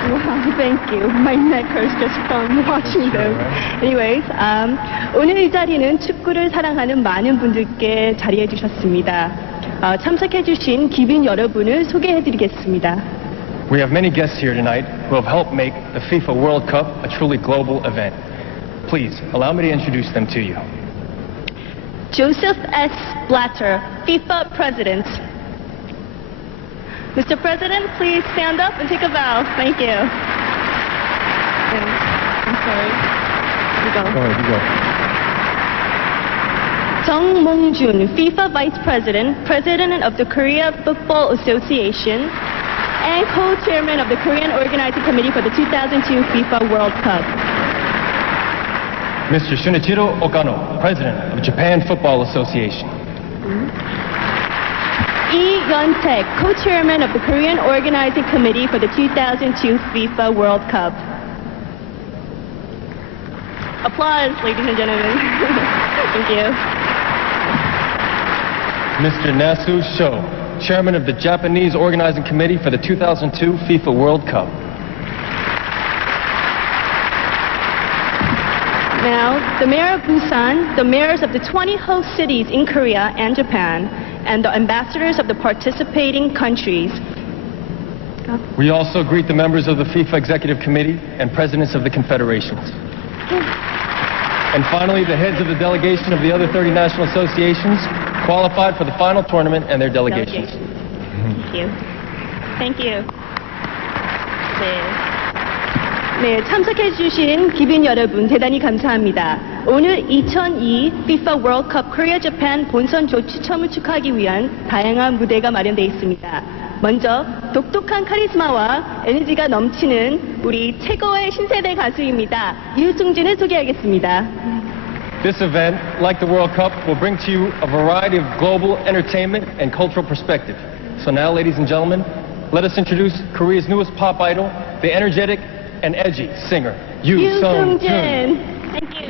Wow, thank you. My neck hurts just from watching those. Anyways, 오늘 이 자리는 축구를 사랑하는 많은 분들께 자리해 주셨습니다. 참석해 주신 기빈 여러분을 소개해 드리겠습니다. We have many guests here tonight who have helped make the FIFA World Cup a truly global event. Please, allow me to introduce them to you. Joseph S. Blatter, FIFA President. Mr. President, please stand up and take a bow. Thank you. I'm sorry. You go. Go ahead, you go. Jung Mong-jun, FIFA Vice President, President of the Korea Football Association, and co-chairman of the Korean Organizing Committee for the 2002 FIFA World Cup. Mr. Shunichiro Okano, President of Japan Football Association. Lee Yun-taek, co-chairman of the Korean Organizing Committee for the 2002 FIFA World Cup. Applause, ladies and gentlemen. Thank you. Mr. Nasu Sho, Chairman of the Japanese Organizing Committee for the 2002 FIFA World Cup. Now, the Mayor of Busan, the mayors of the 20 host cities in Korea and Japan, and the ambassadors of the participating countries. We also greet the members of the FIFA Executive Committee and presidents of the confederations. And finally, the heads of the delegation of the other 30 national associations qualified for the final tournament and their delegations. Thank you. Thank you. 네, 참석해 주신 기빈 여러분 대단히 감사합니다. 오늘 2002 FIFA World Cup Korea Japan 본선 추첨을 축하하기 위한 다양한 무대가 마련되어 있습니다. 먼저 독특한 카리스마와 에너지가 넘치는 우리 최고의 신세대 가수입니다. 유승진을 소개하겠습니다. This event, like the World Cup, will bring to you a variety of global entertainment and cultural perspective. So now, ladies and gentlemen, let us introduce Korea's newest pop idol, the energetic and edgy singer, Yoo Sung-jun. Thank you.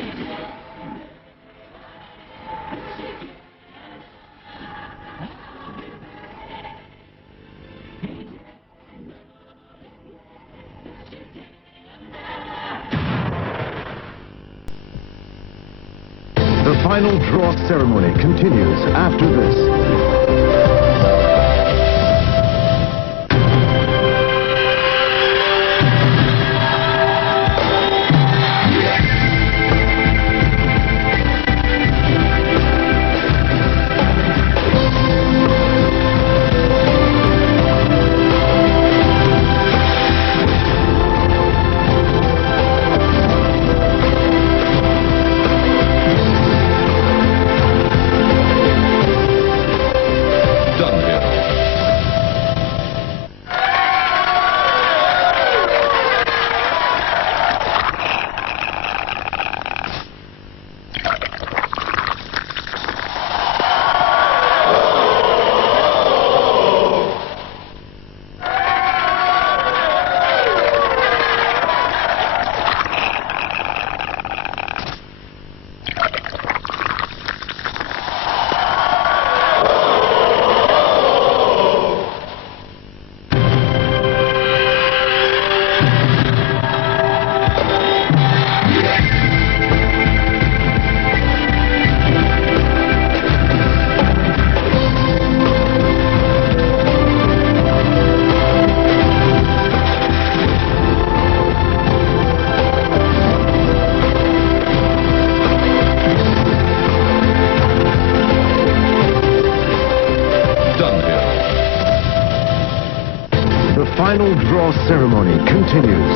The final draw ceremony continues after this. Final draw ceremony continues.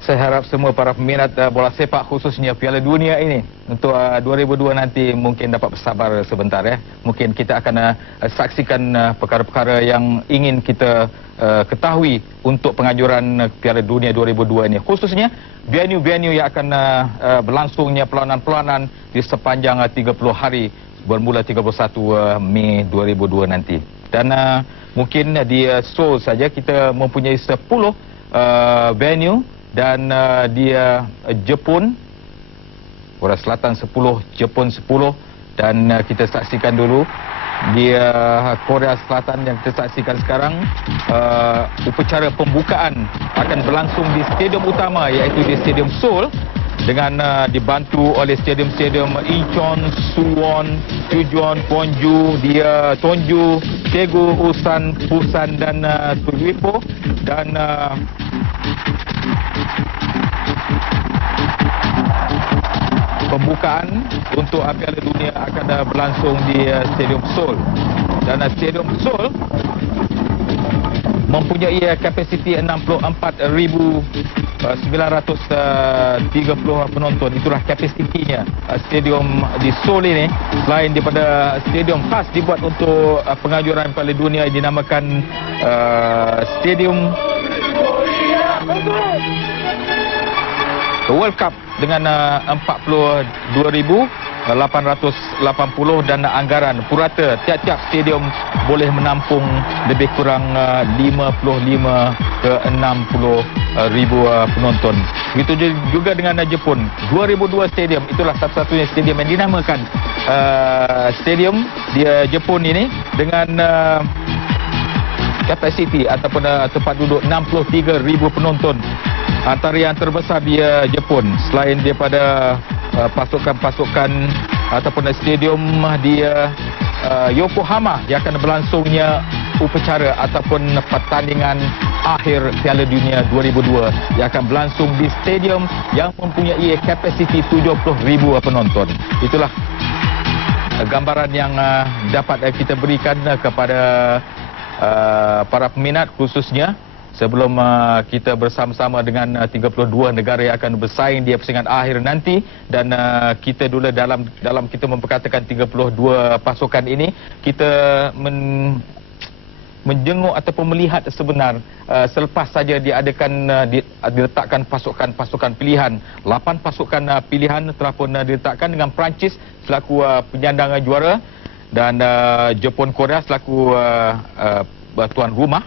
Saya harap semua para peminat bola sepak khususnya Piala Dunia ini untuk 2002 nanti mungkin dapat bersabar sebentar ya. Mungkin kita akan saksikan perkara-perkara yang ingin kita ketahui untuk pengajuran Piala Dunia 2002 ini. Khususnya venue-venue yang akan berlangsungnya pelawanan-pelawanan di sepanjang 30 hari bermula 31 Mei 2002 nanti. Dan mungkin di Seoul saja kita mempunyai 10 venue. Dan dia Jepun, Korea Selatan 10, Jepun 10, dan kita saksikan dulu di Korea Selatan yang kita saksikan sekarang. Upacara pembukaan akan berlangsung di stadium utama, iaitu di Stadium Seoul, dengan dibantu oleh stadium-stadium Incheon, Suwon, Tujuan, Gwonju, Tonju, Daegu, Ulsan, Busan dan Tulwipo. Dan pembukaan untuk Piala Dunia akan berlangsung di Stadium Seoul. Dan Stadium Seoul mempunyai kapasiti 64,930 penonton. Itulah kapasitinya stadium di Seoul ini. Selain daripada stadium khas dibuat untuk penganjuran Piala Dunia, dinamakan Stadium World Cup dengan 42,880 dan anggaran purata. Tiap-tiap stadium boleh menampung lebih kurang 55 ke 60 ribu penonton. Begitu juga dengan Jepun, 2002 stadium. Itulah satu-satunya stadium yang dinamakan stadium di Jepun ini, dengan kapasiti ataupun tempat duduk 63,000 penonton. Antara yang terbesar di Jepun. Selain daripada pasukan-pasukan ataupun stadium di Yokohama yang akan berlangsungnya upacara ataupun pertandingan akhir Piala Dunia 2002 yang akan berlangsung di stadium yang mempunyai kapasiti 70,000 penonton. Itulah gambaran yang dapat kita berikan kepada para peminat, khususnya sebelum kita bersama-sama dengan 32 negara yang akan bersaing di persaingan akhir nanti. Dan kita dulu dalam kita memperkatakan 32 pasukan ini, kita menjenguk ataupun melihat sebenar selepas saja diletakkan pasukan-pasukan pilihan. 8 pasukan pilihan telah pun diletakkan, dengan Perancis selaku penyandang juara, dan Jepun, Korea selaku tuan rumah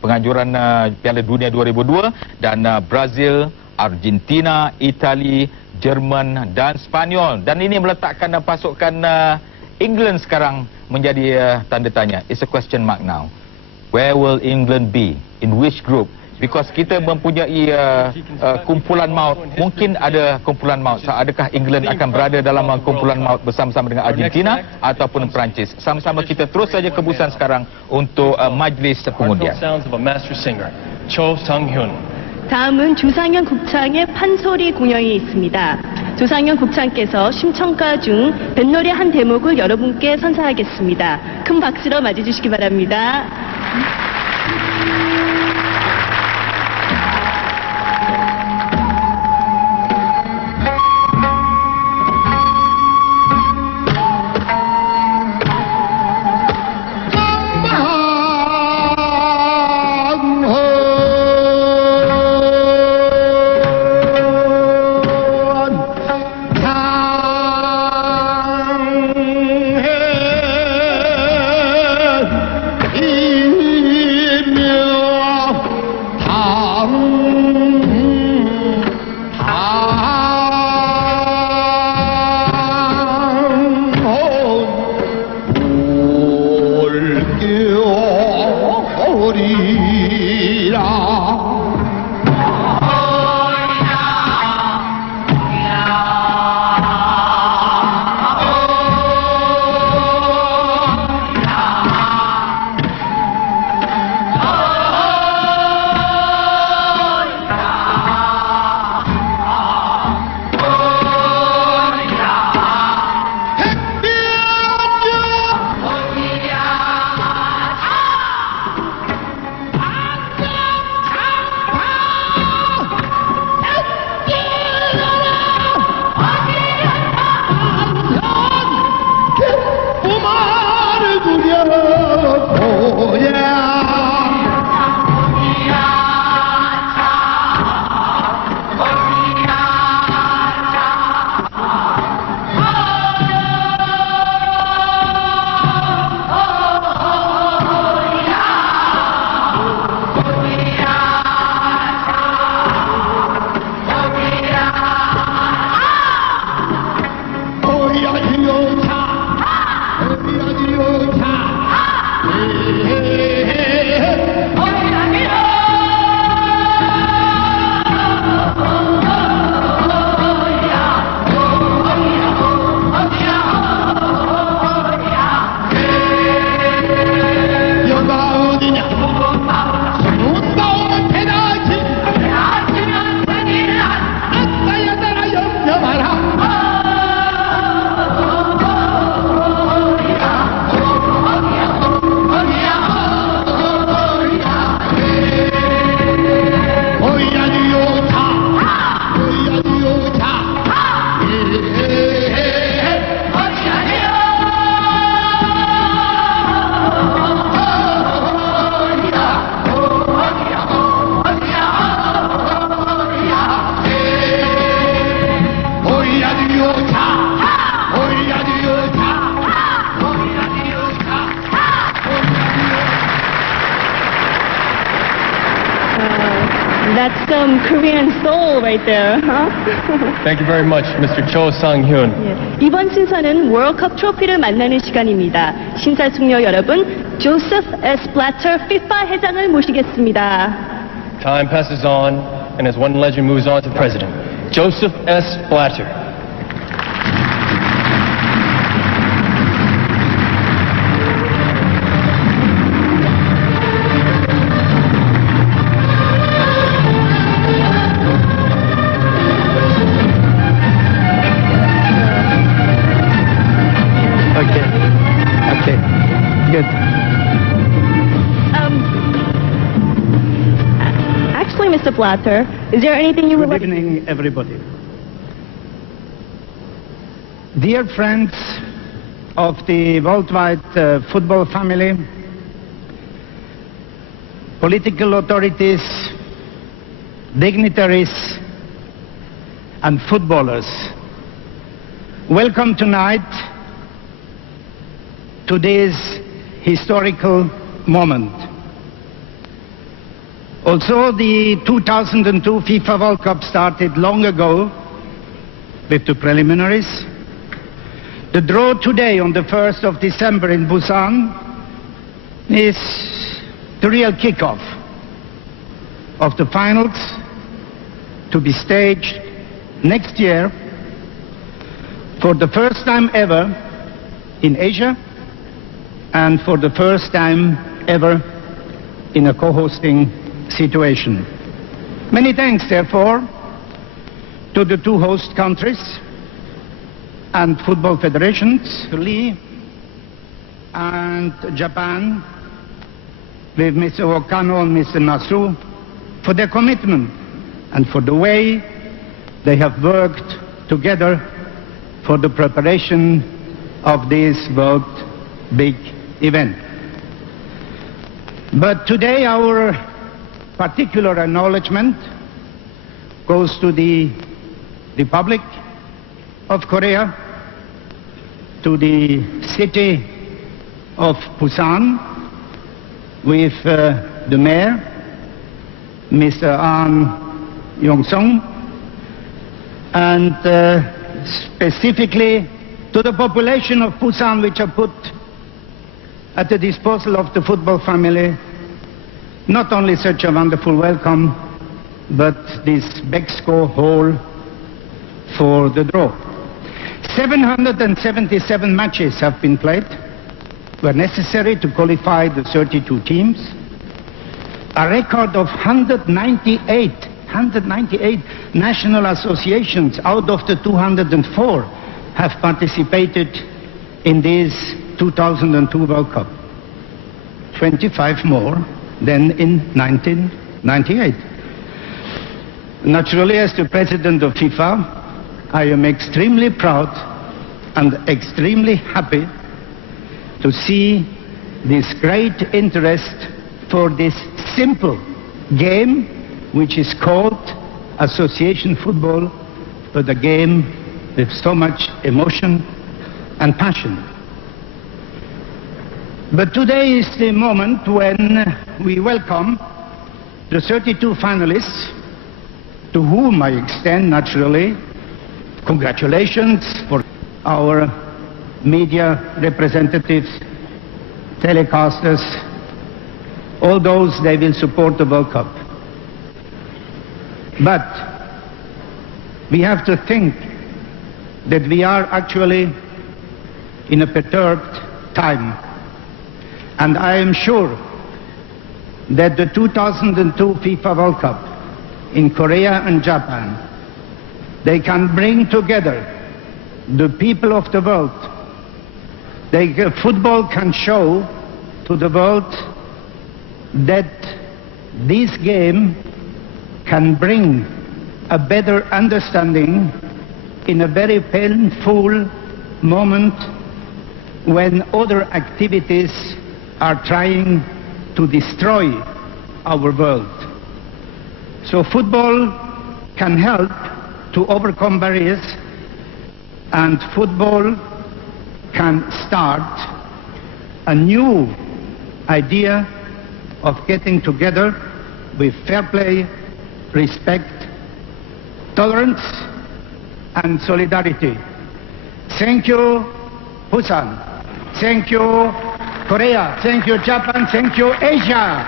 penganjuran Piala Dunia 2002, dan Brazil, Argentina, Itali, Jerman dan Spanyol. Dan ini meletakkan pasukan England sekarang menjadi tanda tanya. It's a question mark now. Where will England be? In which group? Because kita mempunyai kumpulan maut. Mungkin ada kumpulan maut. Adakah England akan berada dalam kumpulan maut bersama-sama dengan Argentina ataupun Perancis? Sama-sama kita terus saja kebusan sekarang untuk majlis pengundian. 다음은 조상현 국장의 판소리 공연이 있습니다. 조상현 국장께서 심청가 중 뱃놀이 한 대목을 여러분께 선사하겠습니다. 큰 박수로 맞이해주시기 바랍니다. That's some Korean soul right there, huh? Thank you very much, Mr. Cho Sang-hyun. 예, 이번 순서는 월드컵 트로피를 만나는 시간입니다. 심사숙녀 여러분, 조세프 S. 블래터 FIFA 회장을 모시겠습니다. Time passes on, and as one legend moves on to president, Joseph S. Blatter. Okay, good. Actually, Mr. Blatter, is there anything you would Good like... evening, everybody. Dear friends of the worldwide football family, political authorities, dignitaries, and footballers, welcome tonight to this historical moment. Also, the 2002 FIFA World Cup started long ago with the preliminaries. The draw today on the 1st of December in Busan is the real kickoff of the finals to be staged next year for the first time ever in Asia and for the first time ever in a co-hosting situation. Many thanks, therefore, to the two host countries and football federations, Lee and Japan, with Mr. Okano and Mr. Nasu, for their commitment and for the way they have worked together for the preparation of this world big event. But today our particular acknowledgement goes to the Republic of Korea, to the city of Busan, with the mayor, Mr. An Yong-sung, and specifically to the population of Busan, which are put at the disposal of the football family not only such a wonderful welcome, but this Bexco hall for the draw. 777 matches have been played, were necessary to qualify the 32 teams. A record of 198 national associations out of the 204 have participated in this 2002 World Cup. 25 more than in 1998. Naturally, as the president of FIFA, I am extremely proud and extremely happy to see this great interest for this simple game, which is called association football, but a game with so much emotion and passion. But today is the moment when we welcome the 32 finalists, to whom I extend, naturally, congratulations for our media representatives, telecasters, all those they will support the World Cup. But we have to think that we are actually in a perturbed time. And I am sure that the 2002 FIFA World Cup in Korea and Japan, they can bring together the people of the world. Football can show to the world that this game can bring a better understanding in a very painful moment when other activities are trying to destroy our world. So football can help to overcome barriers, and football can start a new idea of getting together with fair play, respect, tolerance, and solidarity. Thank you, Busan. Thank you, Korea. Thank you, Japan. Thank you, Asia.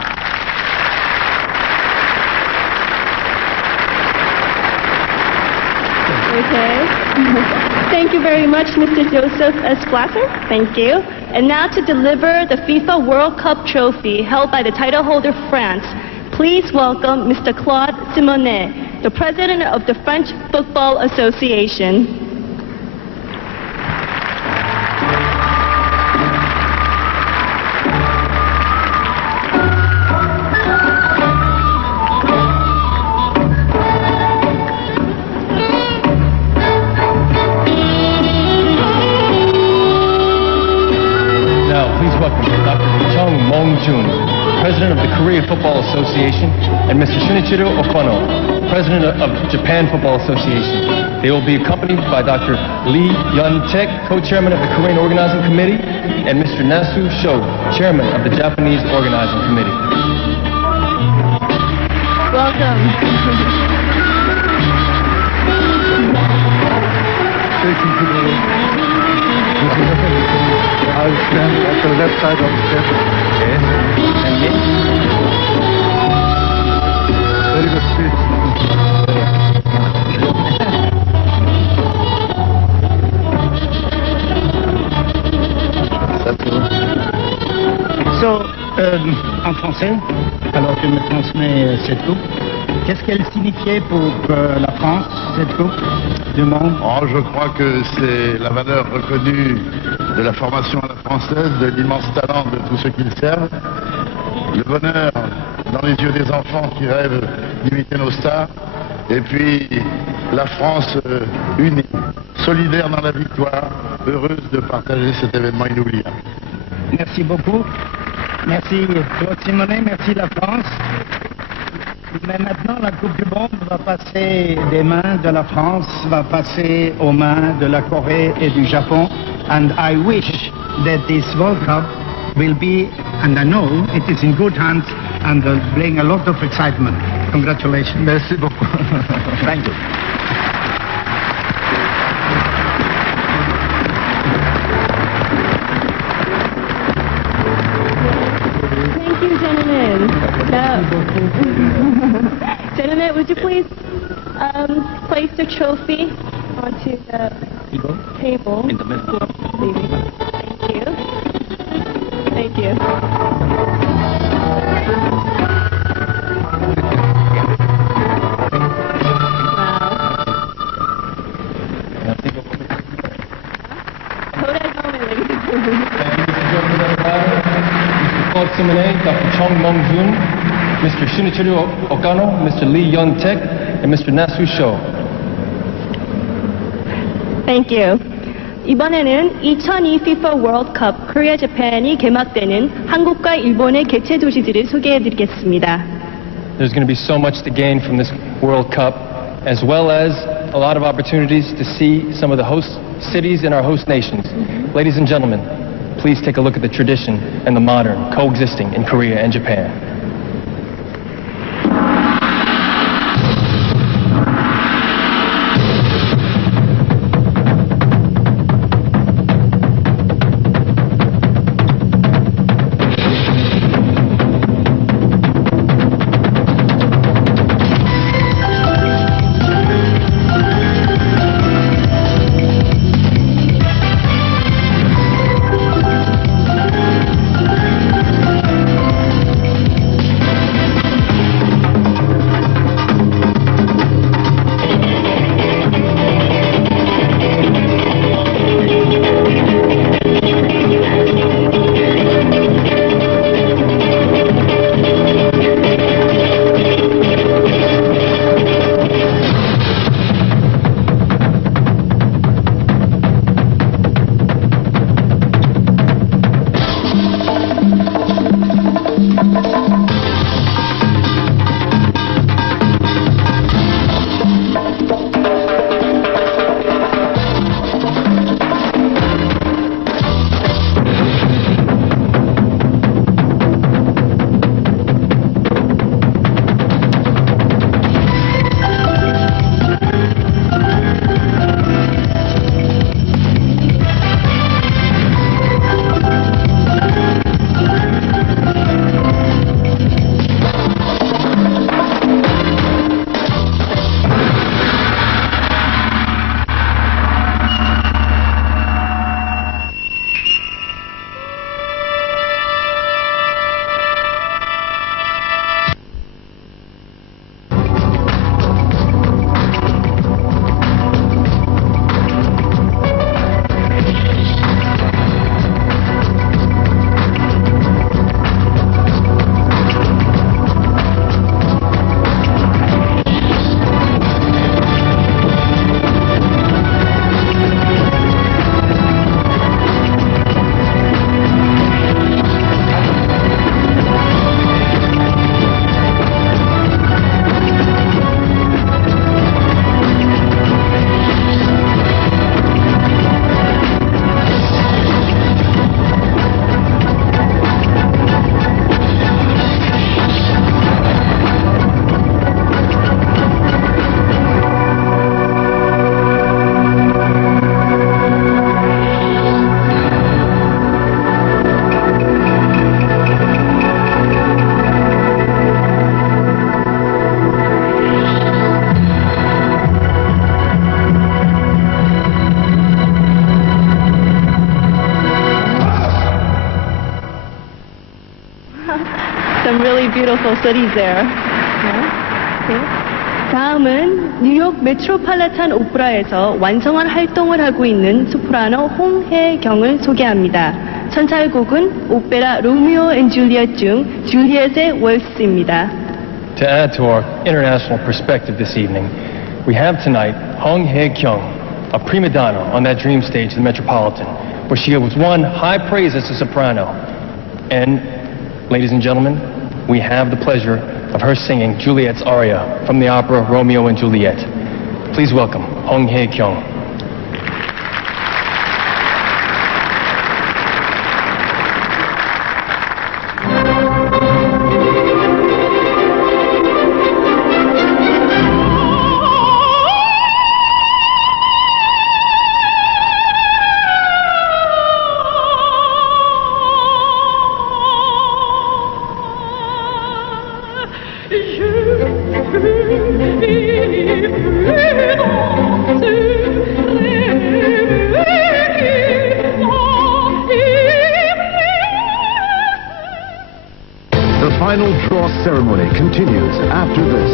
Okay. Thank you very much, Mr. Joseph S. Blasser. Thank you. And now to deliver the FIFA World Cup trophy held by the title holder France, please welcome Mr. Claude Simonet, the president of the French Football Association. President of the Korea Football Association, and Mr. Shinichiro Okono, President of Japan Football Association. They will be accompanied by Dr. Lee Yun-taek, Co-Chairman of the Korean Organizing Committee, and Mr. Nasu Sho, Chairman of the Japanese Organizing Committee. Welcome. I'll stand at the left side of the stage. Very good speech. So, en français, alors je me transmets cette coupe. Qu'est-ce qu'elle signifiait pour la France, cette coupe du monde? Oh, je crois que c'est la valeur reconnue de la formation à la française, de l'immense talent de tous ceux qui le servent, le bonheur dans les yeux des enfants qui rêvent d'imiter nos stars, et puis la France unie, solidaire dans la victoire, heureuse de partager cet événement inoubliable. Merci beaucoup. Merci Claude Simonet, merci la France. Mais maintenant, la Coupe du Monde va passer des mains de la France, va passer aux mains de la Corée et du Japon. And I wish that this World Cup will be, and I know it is in good hands and will bring a lot of excitement. Congratulations. Merci beaucoup. Thank you. Thank you, gentlemen. Now, gentlemen, would you please place the trophy onto the table? In the middle. Thank you. Thank you. Claude Simonet, Dr. Chong Mong-jun, Mr. Shinichiro Okano, Mr. Lee Yun-taek, and Mr. Nasu Sho. Thank you. 이번에는 2002 FIFA World Cup Korea Japan이 개막되는 한국과 일본의 개최 도시들을 소개해드리겠습니다. There's going to be so much to gain from this World Cup, as well as a lot of opportunities to see some of the host cities in our host nations. Ladies and gentlemen, please take a look at the tradition and the modern coexisting in Korea and Japan. Some really beautiful cities there. Okay. 다음은 뉴욕 메트로폴리탄 오페라에서 완성한 활동을 하고 있는 소프라노 홍혜경을 소개합니다. 선찰곡은 오페라 로미오 앤 줄리엣 중 줄리엣의 월스입니다. To add to our international perspective this evening, we have tonight Hong Hae-kyung, a prima donna on that dream stage, the Metropolitan, where she was won high praise as a soprano. And, ladies and gentlemen, we have the pleasure of her singing Juliet's aria from the opera Romeo and Juliet. Please welcome Hong Hae-kyung. The final draw ceremony continues after this.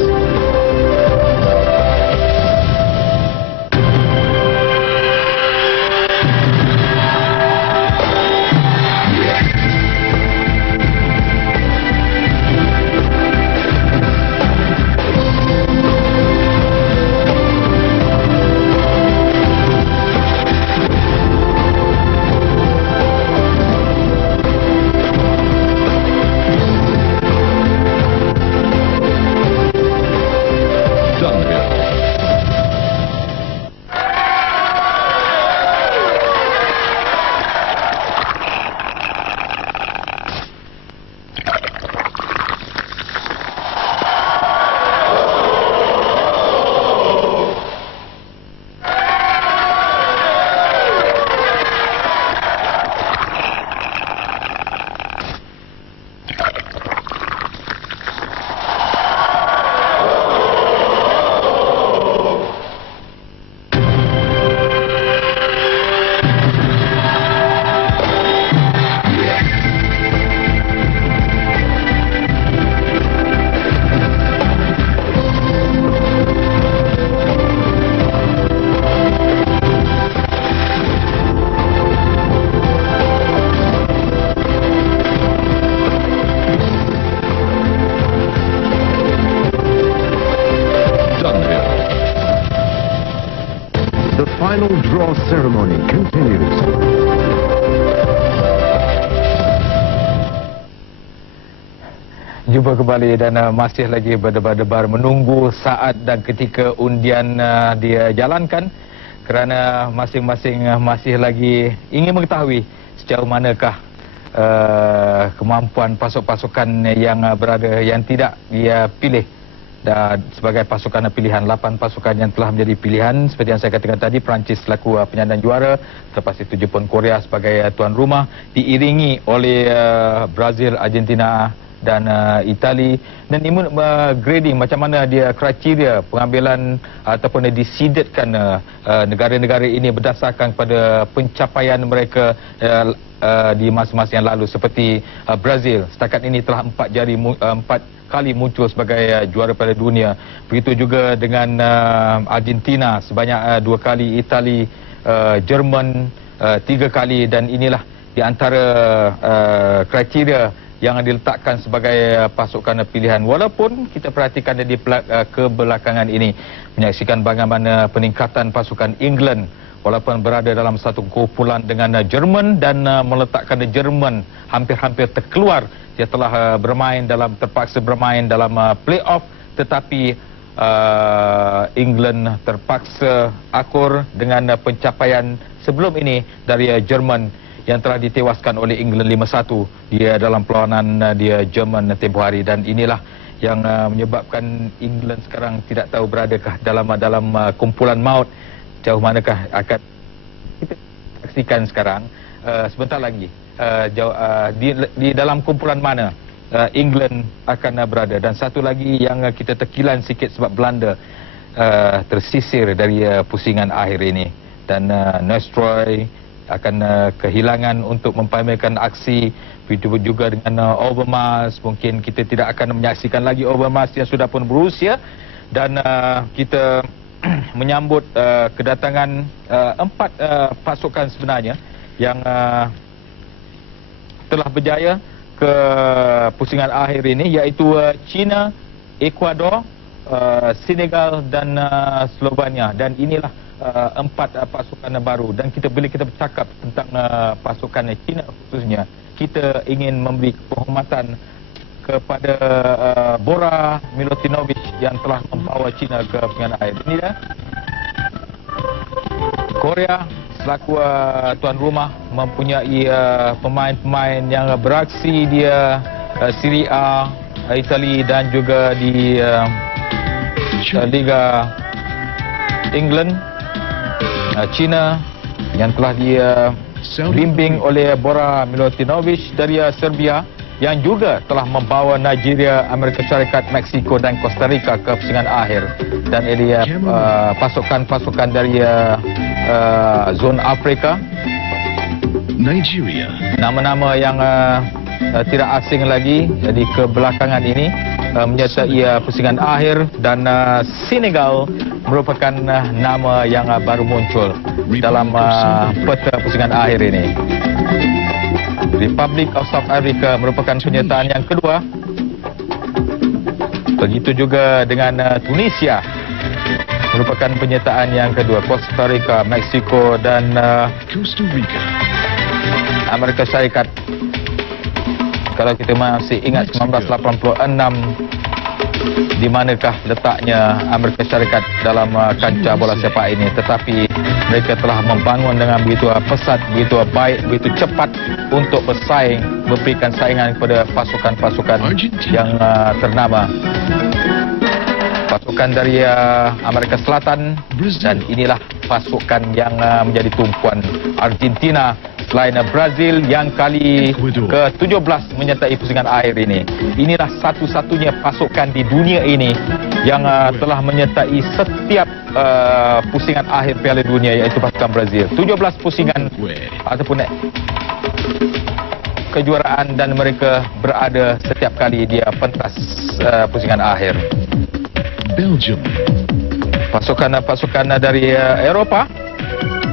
The final draw ceremony continues. Jumpa kembali dan masih lagi berdebar-debar menunggu saat dan ketika undian dijalankan, kerana masing-masing masih lagi ingin mengetahui sejauh manakah kemampuan pasukan-pasukan yang berada yang tidak dia pilih dan sebagai pasukan pilihan. 8 pasukan yang telah menjadi pilihan seperti yang saya katakan tadi, Perancis selaku penyandang juara, selepas itu Jepun, Korea sebagai tuan rumah, diiringi oleh Brazil, Argentina dan Itali. Dan ini grading macam mana dia kriteria pengambilan ataupun diseededkan negara-negara ini berdasarkan pada pencapaian mereka di masa-masa yang lalu. Seperti Brazil setakat ini telah 4 kali muncul sebagai juara Piala Dunia. Begitu juga dengan Argentina sebanyak 2 kali, Itali, Jerman 3 kali, dan inilah di antara kriteria yang diletakkan sebagai pasukan pilihan. Walaupun kita perhatikan di kebelakangan ini menyaksikan bagaimana peningkatan pasukan England walaupun berada dalam satu kumpulan dengan Jerman dan meletakkan Jerman hampir-hampir terkeluar. Dia telah terpaksa bermain dalam play-off, tetapi England terpaksa akur dengan pencapaian sebelum ini dari Jerman yang telah ditewaskan oleh England 5-1 dia dalam perlawanan dia Jerman tempoh hari. Dan inilah yang menyebabkan England sekarang tidak tahu beradakah dalam kumpulan maut. Jauh manakah akan kita saksikan sekarang sebentar lagi di dalam kumpulan mana England akan berada. Dan satu lagi yang kita terkilan sikit sebab Belanda tersisir dari pusingan akhir ini, dan Nestroy, akan kehilangan untuk mempamerkan aksi, begitu juga dengan Overmars. Mungkin kita tidak akan menyaksikan lagi Overmars yang sudah pun berusia, dan kita menyambut kedatangan 4 pasukan sebenarnya yang telah berjaya ke pusingan akhir ini, iaitu China, Ecuador, Senegal dan Slovenia. Dan inilah 4 pasukan baru, dan bila kita bercakap tentang pasukan China khususnya, kita ingin memberi penghormatan kepada Bora Milutinovic yang telah membawa China ke pusingan akhir. Ini dah Korea selaku tuan rumah mempunyai pemain-pemain yang beraksi di Serie A, Itali dan juga di Liga England. China yang telah dibimbing oleh Bora Milutinovic dari Serbia, yang juga telah membawa Nigeria, Amerika Syarikat, Meksiko dan Costa Rica ke pusingan akhir. Dan ini pasukan-pasukan dari zon Afrika. Nigeria. Nama-nama yang tidak asing lagi di kebelakangan ini menyertai pusingan akhir, dan Senegal merupakan nama yang baru muncul dalam peta pusingan akhir ini. Republic of South Africa merupakan penyertaan yang kedua. Begitu juga dengan Tunisia, merupakan penyertaan yang kedua. Costa Rica, Meksiko dan Costa Rica. Amerika Syarikat. Kalau kita masih ingat 1986, di manakah letaknya Amerika Syarikat dalam kancah bola sepak ini, tetapi mereka telah membangun dengan begitu pesat, begitu baik, begitu cepat untuk bersaing, memberikan saingan kepada pasukan-pasukan yang ternama. Pasukan dari Amerika Selatan, dan inilah pasukan yang menjadi tumpuan Argentina selain Brazil yang kali ke-17 menyertai pusingan akhir ini. Inilah satu-satunya pasukan di dunia ini yang telah menyertai setiap pusingan akhir Piala Dunia, iaitu pasukan Brazil. 17 pusingan ataupun kejuaraan, dan mereka berada setiap kali dia pentas pusingan akhir. Belgium. Pasukan dari Eropah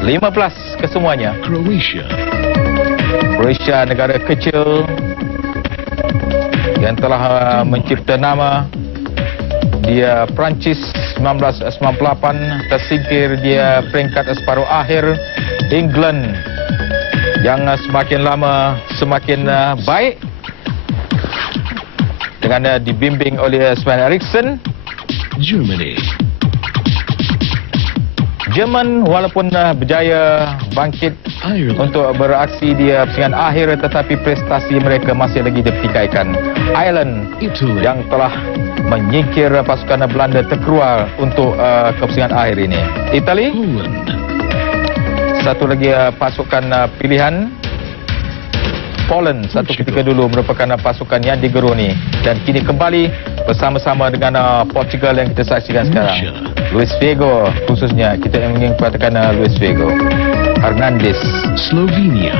15 kesemuanya. Croatia, negara kecil yang telah mencipta nama. Dia Prancis 1998 tersingkir dia peringkat separuh akhir. England yang semakin lama semakin baik dengan dibimbing oleh Sven Eriksson. Jerman walaupun berjaya bangkit untuk beraksi di pusingan akhir, tetapi prestasi mereka masih lagi dipertikaikan. Ireland yang telah menyingkir pasukan Belanda terkeluar untuk ke pusingan akhir ini. Itali, satu lagi pasukan pilihan. Poland satu ketika dulu merupakan pasukan yang digeruni, dan kini kembali bersama-sama dengan Portugal yang kita saksikan sekarang. Luis Figo khususnya, kita ingin katakan Luis Figo. Hernandez, Slovenia.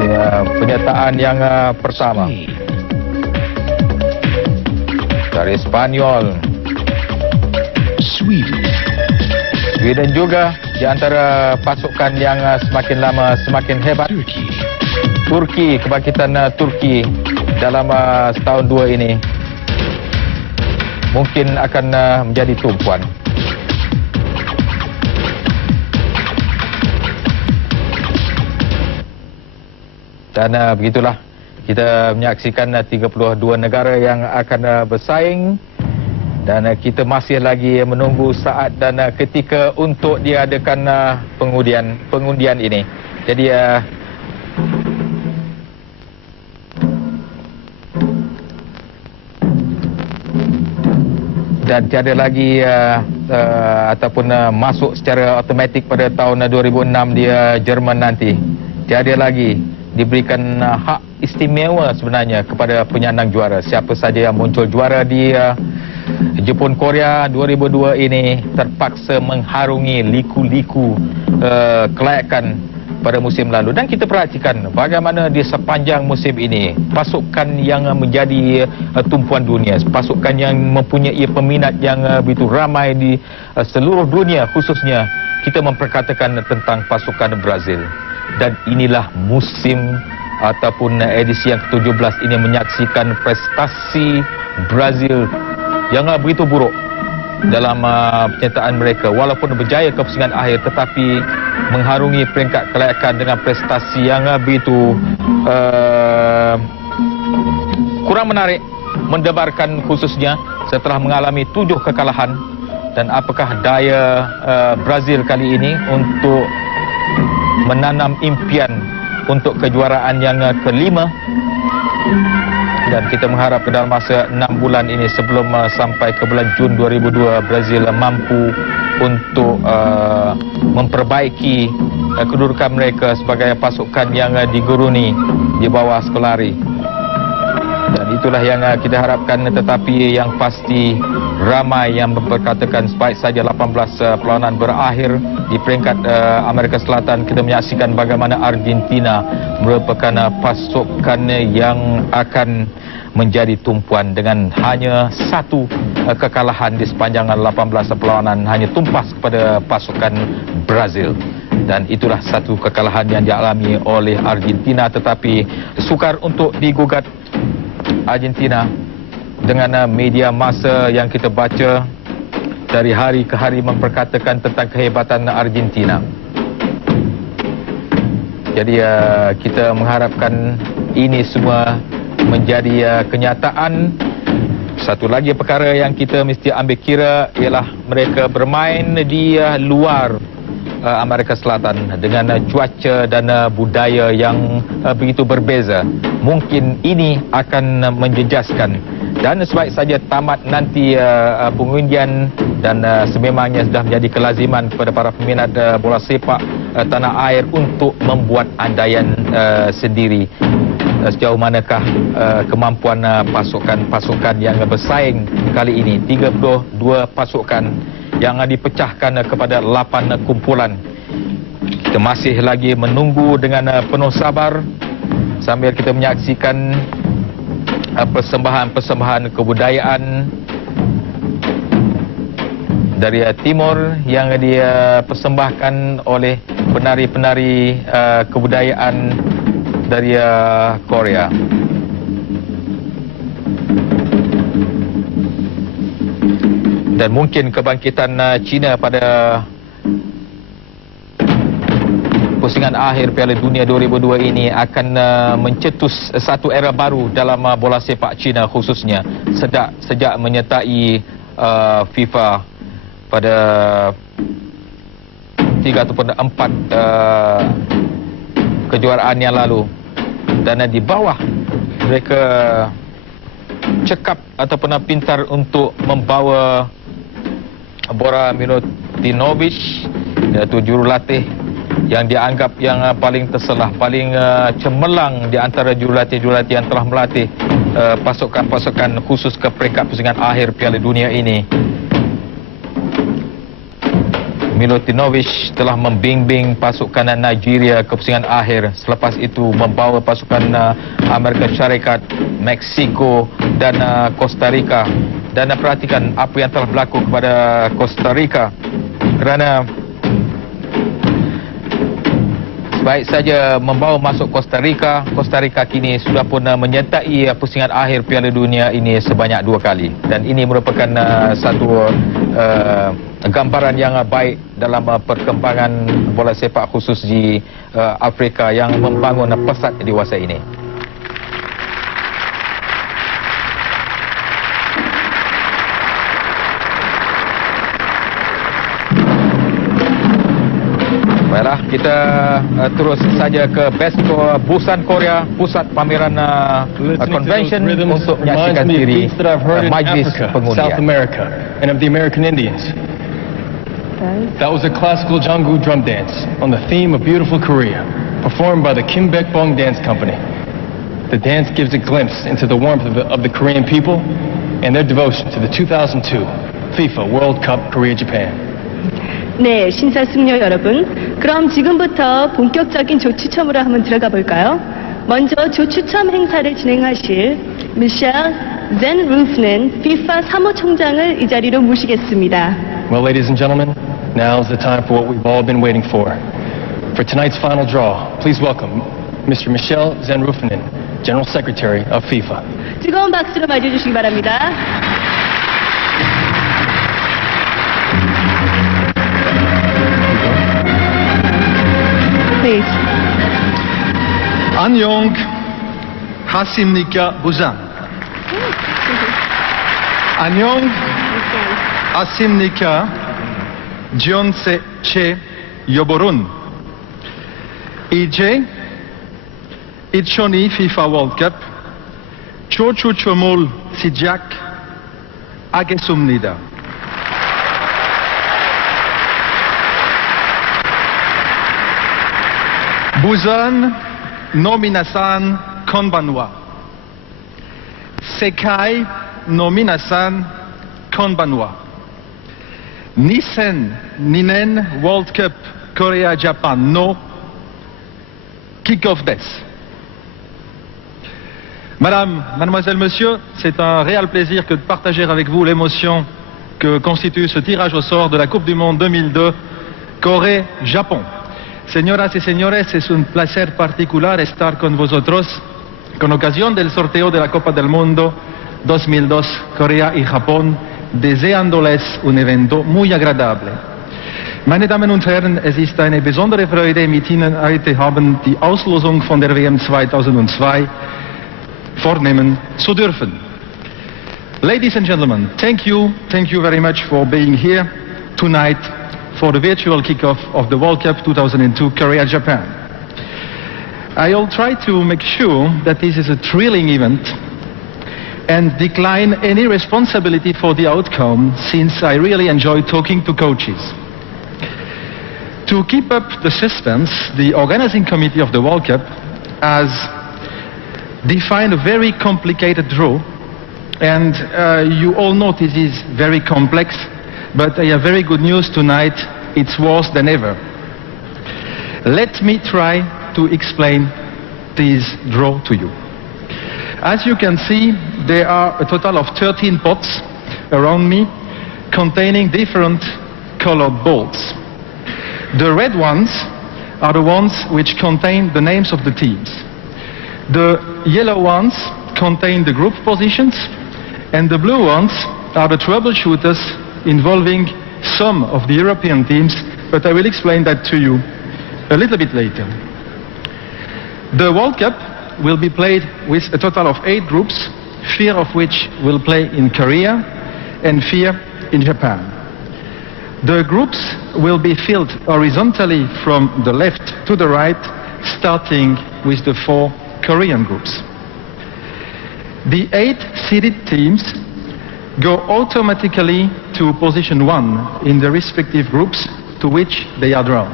Ya, penyertaan yang pertama dari Spanyol. Sweden juga di antara pasukan yang semakin lama semakin hebat. Turki, kebangkitan Turki dalam setahun dua ini mungkin akan menjadi tumpuan. Dan begitulah kita menyaksikan 32 negara yang akan bersaing, dan kita masih lagi menunggu saat dan ketika untuk diadakan pengundian ini. Jadi dan tiada lagi ataupun masuk secara automatik pada tahun 2006 di Jerman nanti. Tiada lagi diberikan hak istimewa sebenarnya kepada penyandang juara. Siapa saja yang muncul juara di Jepun Korea 2002 ini terpaksa mengharungi liku-liku kelayakan pada musim lalu. Dan kita perhatikan bagaimana di sepanjang musim ini pasukan yang menjadi tumpuan dunia, pasukan yang mempunyai peminat yang begitu ramai di seluruh dunia, khususnya kita memperkatakan tentang pasukan Brazil. Dan inilah musim ataupun edisi yang ke-17 ini menyaksikan prestasi Brazil yang begitu buruk dalam penyertaan mereka. Walaupun berjaya ke pusingan akhir, tetapi mengharungi peringkat kelayakan dengan prestasi yang begitu kurang menarik, mendebarkan khususnya setelah mengalami 7 kekalahan. Dan apakah daya Brazil kali ini untuk menanam impian untuk kejuaraan yang kelima? Dan kita mengharap ke dalam masa 6 bulan ini sebelum sampai ke bulan Jun 2002, Brazil mampu untuk memperbaiki kedudukan mereka sebagai pasukan yang diguruni di bawah Scolari. Dan itulah yang kita harapkan, tetapi yang pasti ramai yang berkatakan sebaik saja 18 perlawanan berakhir di peringkat Amerika Selatan, kita menyaksikan bagaimana Argentina merupakan pasukan yang akan menjadi tumpuan dengan hanya 1 kekalahan di sepanjang 18 perlawanan, hanya tumpas kepada pasukan Brazil. Dan itulah satu kekalahan yang dialami oleh Argentina, tetapi sukar untuk digugat Argentina dengan media massa yang kita baca dari hari ke hari memperkatakan tentang kehebatan Argentina. Jadi kita mengharapkan ini semua menjadi kenyataan. Satu lagi perkara yang kita mesti ambil kira ialah mereka bermain di luar Amerika Selatan dengan cuaca dan budaya yang begitu berbeza. Mungkin ini akan menjejaskan. Dan sebaik saja tamat nanti pengundian dan sememangnya sudah menjadi kelaziman kepada para peminat bola sepak tanah air untuk membuat andaian sendiri. Sejauh manakah kemampuan pasukan-pasukan yang bersaing kali ini. 32 pasukan yang dipecahkan kepada 8 kumpulan. Kita masih lagi menunggu dengan penuh sabar sambil kita menyaksikan persembahan-persembahan kebudayaan dari timur yang dia persembahkan oleh penari-penari kebudayaan dari Korea. Dan mungkin kebangkitan China pada pusingan akhir Piala Dunia 2002 ini akan mencetus satu era baru dalam bola sepak China, khususnya sejak menyertai FIFA pada 3 ataupun 4 kejuaraan yang lalu. Dan di bawah mereka cekap ataupun pintar untuk membawa Bora Milutinovic, iaitu jurulatih yang dianggap yang paling terselah, paling cemerlang di antara jurulatih-jurulatih yang telah melatih pasukan-pasukan khusus ke peringkat pusingan akhir Piala Dunia ini. Milutinovic telah membimbing pasukan Nigeria ke pusingan akhir. Selepas itu membawa pasukan Amerika Syarikat, Meksiko dan Costa Rica. Dan perhatikan apa yang telah berlaku kepada Costa Rica, kerana baik saja membawa masuk Costa Rica kini sudah pun menyertai pusingan akhir Piala Dunia ini sebanyak 2 kali. Dan ini merupakan satu gambaran yang baik dalam perkembangan bola sepak khusus di Afrika yang membangun pesat dewasa ini. Baiklah, kita terus saja ke Besko, Busan, Korea, pusat pameran convention untuk menyaksikan diri majlis pengundian. South America and of the American Indians. That was a classical Jangu drum dance on the theme of beautiful Korea, performed by the Kim Baek-bong Dance Company. The dance gives a glimpse into the warmth of the Korean people and their devotion to the 2002 FIFA World Cup Korea Japan. 네, 신사숙녀 여러분, 그럼 지금부터 본격적인 조추첨으로 한번 들어가 볼까요? 먼저 조추첨 행사를 진행하실 미셸 젠 루프는 FIFA 사무총장을 이 자리로 모시겠습니다. Well, ladies and gentlemen, now is the time for what we've all been waiting for. For tonight's final draw, please welcome Mr. Michel Zenruffinen, General Secretary of FIFA. 뜨거운 박수로 맞이해 주시기 바랍니다. Please. 안녕, 하십니까, 부장. 안녕, 하십니까, 전세 제 여러분. 이제 2002 FIFA World Cup 조추첨을 시작하겠습니다. 부산 노미나산 konbanwa. 세계 노미나산 konbanwa. 니넨 월드컵 코리아 자판 노 kick-off des. Madame, mademoiselle, monsieur, c'est un réel plaisir que de partager avec vous l'émotion que constitue ce tirage au sort de la Coupe du Monde 2002 Corée-Japon. Señoras y señores, es un placer particular estar con vosotros con ocasión del sorteo de la Copa del Mundo 2002 Corea y Japón, deseándoles un evento muy agradable. Meine Damen und Herren, es ist eine besondere Freude, mit Ihnen heute Abend die Auslosung von der WM 2002 vornehmen zu dürfen. Ladies and gentlemen, thank you very much for being here tonight for the virtual kickoff of the World Cup 2002 Korea-Japan. I'll try to make sure that this is a thrilling event and decline any responsibility for the outcome, since I really enjoy talking to coaches. To keep up the suspense, the organizing committee of the World Cup has defined a very complicated draw, and you all know this is very complex, but I have very good news tonight. It's worse than ever. Let me try to explain this draw to you. As you can see, there are a total of 13 pots around me containing different colored balls. The red ones are the ones which contain the names of the teams. The yellow ones contain the group positions, and the blue ones are the troubleshooters involving some of the European teams, but I will explain that to you a little bit later. The World Cup will be played with a total of 8 groups, 4 of which will play in Korea and 4 in Japan. The groups will be filled horizontally from the left to the right, starting with the 4 Korean groups. The 8 seeded teams go automatically to position 1 in the respective groups to which they are drawn.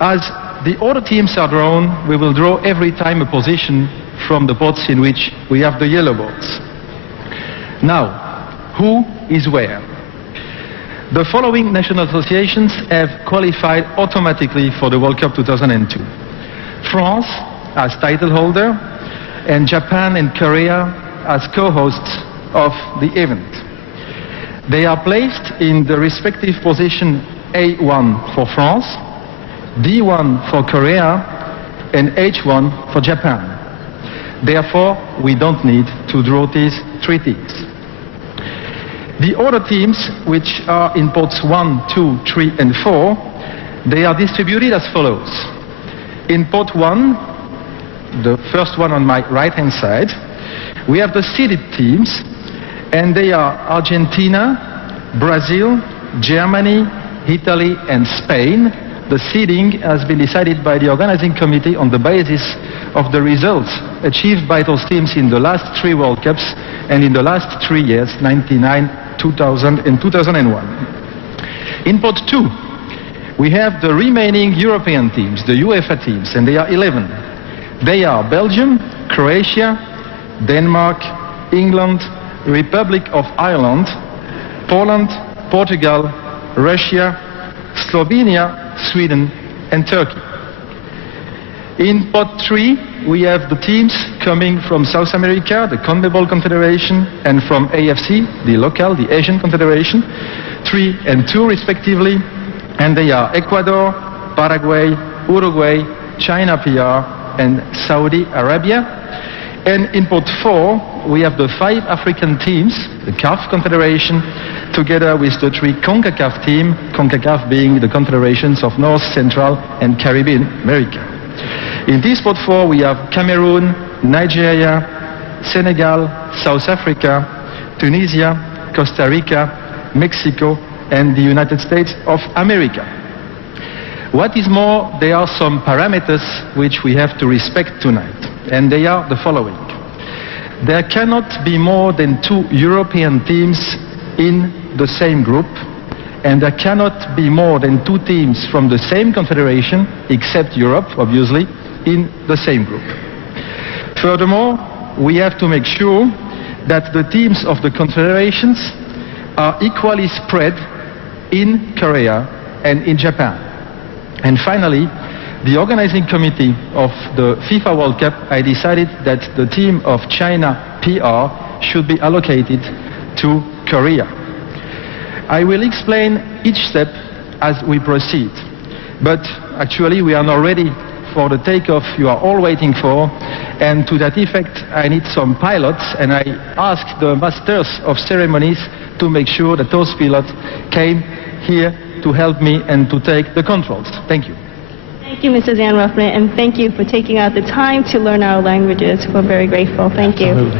As the other teams are drawn, we will draw every time a position from the pots in which we have the yellow balls. Now, who is where? The following national associations have qualified automatically for the World Cup 2002. France as title holder, and Japan and Korea as co-hosts of the event. They are placed in the respective position A1 for France, D1 for Korea, and H1 for Japan. Therefore, we don't need to draw these 3 teams. The other teams, which are in pots 1, 2, 3, and 4, they are distributed as follows. In pot 1, the first one on my right-hand side, we have the seeded teams, and they are Argentina, Brazil, Germany, Italy, and Spain. The seeding has been decided by the organizing committee on the basis of the results achieved by those teams in the last 3 World Cups and in the last 3 years, 1999, 2000, and 2001. In pot 2, we have the remaining European teams, the UEFA teams, and they are 11. They are Belgium, Croatia, Denmark, England, Republic of Ireland, Poland, Portugal, Russia, Slovenia, Sweden, and Turkey. In pot 3, we have the teams coming from South America, the CONMEBOL Confederation, and from AFC, the local, the Asian Confederation, 3 and 2 respectively, and they are Ecuador, Paraguay, Uruguay, China PR, and Saudi Arabia. And in pot 4, we have the 5 African teams, the CAF Confederation, together with the 3 CONCACAF teams, CONCACAF being the confederations of North, Central, and Caribbean America. In this pot 4, we have Cameroon, Nigeria, Senegal, South Africa, Tunisia, Costa Rica, Mexico, and the United States of America. What is more, there are some parameters which we have to respect tonight, and they are the following. There cannot be more than 2 European teams in the same group, and there cannot be more than 2 teams from the same confederation, except Europe, obviously, in the same group. Furthermore, we have to make sure that the teams of the confederations are equally spread in Korea and in Japan. And finally, the organizing committee of the FIFA World Cup, I decided that the team of China PR should be allocated to Korea. I will explain each step as we proceed, but actually we are now ready for the takeoff you are all waiting for, and to that effect I need some pilots, and I asked the masters of ceremonies to make sure that those pilots came here to help me and to take the controls. Thank you. Thank you, Mr. Zan Ruffman, and thank you for taking out the time to learn our languages. We're very grateful. Thank you.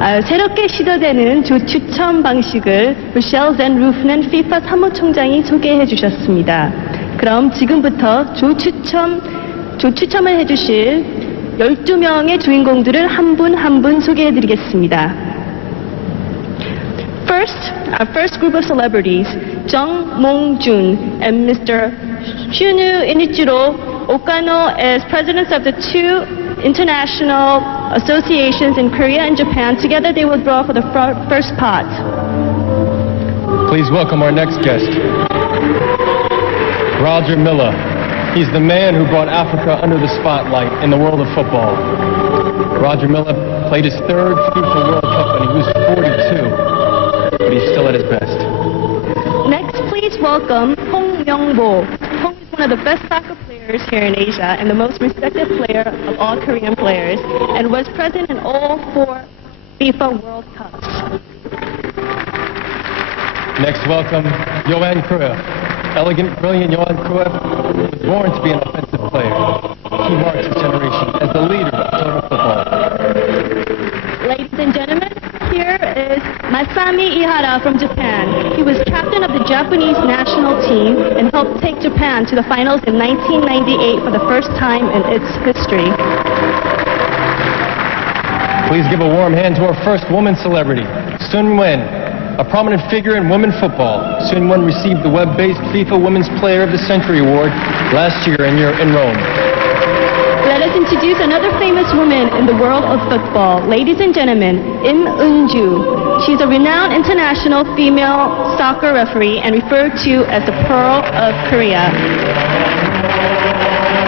새롭게 시도되는 조 추첨 방식을 미셸 젠 루프넨 FIFA 사무총장이 소개해 주셨습니다. 그럼 지금부터 조 추첨을 해주실 12명의 주인공들을 한 분 소개해 드리겠습니다. Our first group of celebrities, Jung Mong-jun and Mr. Shunu Inichiro Okano, as presidents of the 2 international associations in Korea and Japan. Together they will draw for the first pot. Please welcome our next guest, Roger Milla. He's the man who brought Africa under the spotlight in the world of football. Roger Milla played his 3rd FIFA World Cup when he was 42, but he's still at his best. Next, please welcome Hong Myung-bo. Hong is one of the best soccer players here in Asia and the most respected player of all Korean players, and was present in all 4 FIFA World Cups. Next, welcome Johan Cruyff. Elegant, brilliant Johan Cruyff was born to be an offensive player. He marks his generation as the leader of total football. Ladies and gentlemen, here is Masami Ihara from Japan. He was captain of the Japanese national team and helped take Japan to the finals in 1998 for the first time in its history. Please give a warm hand to our first woman celebrity, Sun Wen, a prominent figure in women football. Sun Wen received the web-based FIFA Women's Player of the Century Award last year in Rome. Let us introduce another famous woman in the world of football. Ladies and gentlemen, Im Eun-ju. She's a renowned international female soccer referee and referred to as the Pearl of Korea.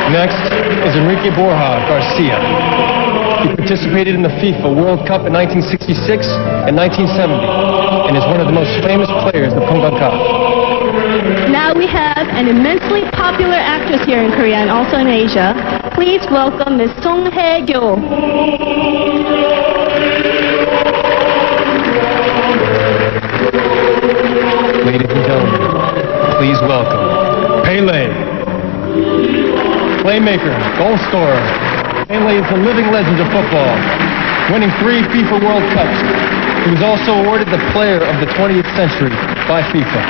Next is Enrique Borja Garcia. He participated in the FIFA World Cup in 1966 and 1970 and is one of the most famous players of CONCACAF. Now we have an immensely popular actress here in Korea and also in Asia. Please welcome Ms. Song Hae-kyo. Ladies and gentlemen, please welcome Pele. Playmaker, goal scorer. Pele is a living legend of football, winning 3 FIFA World Cups. He was also awarded the Player of the 20th Century by FIFA.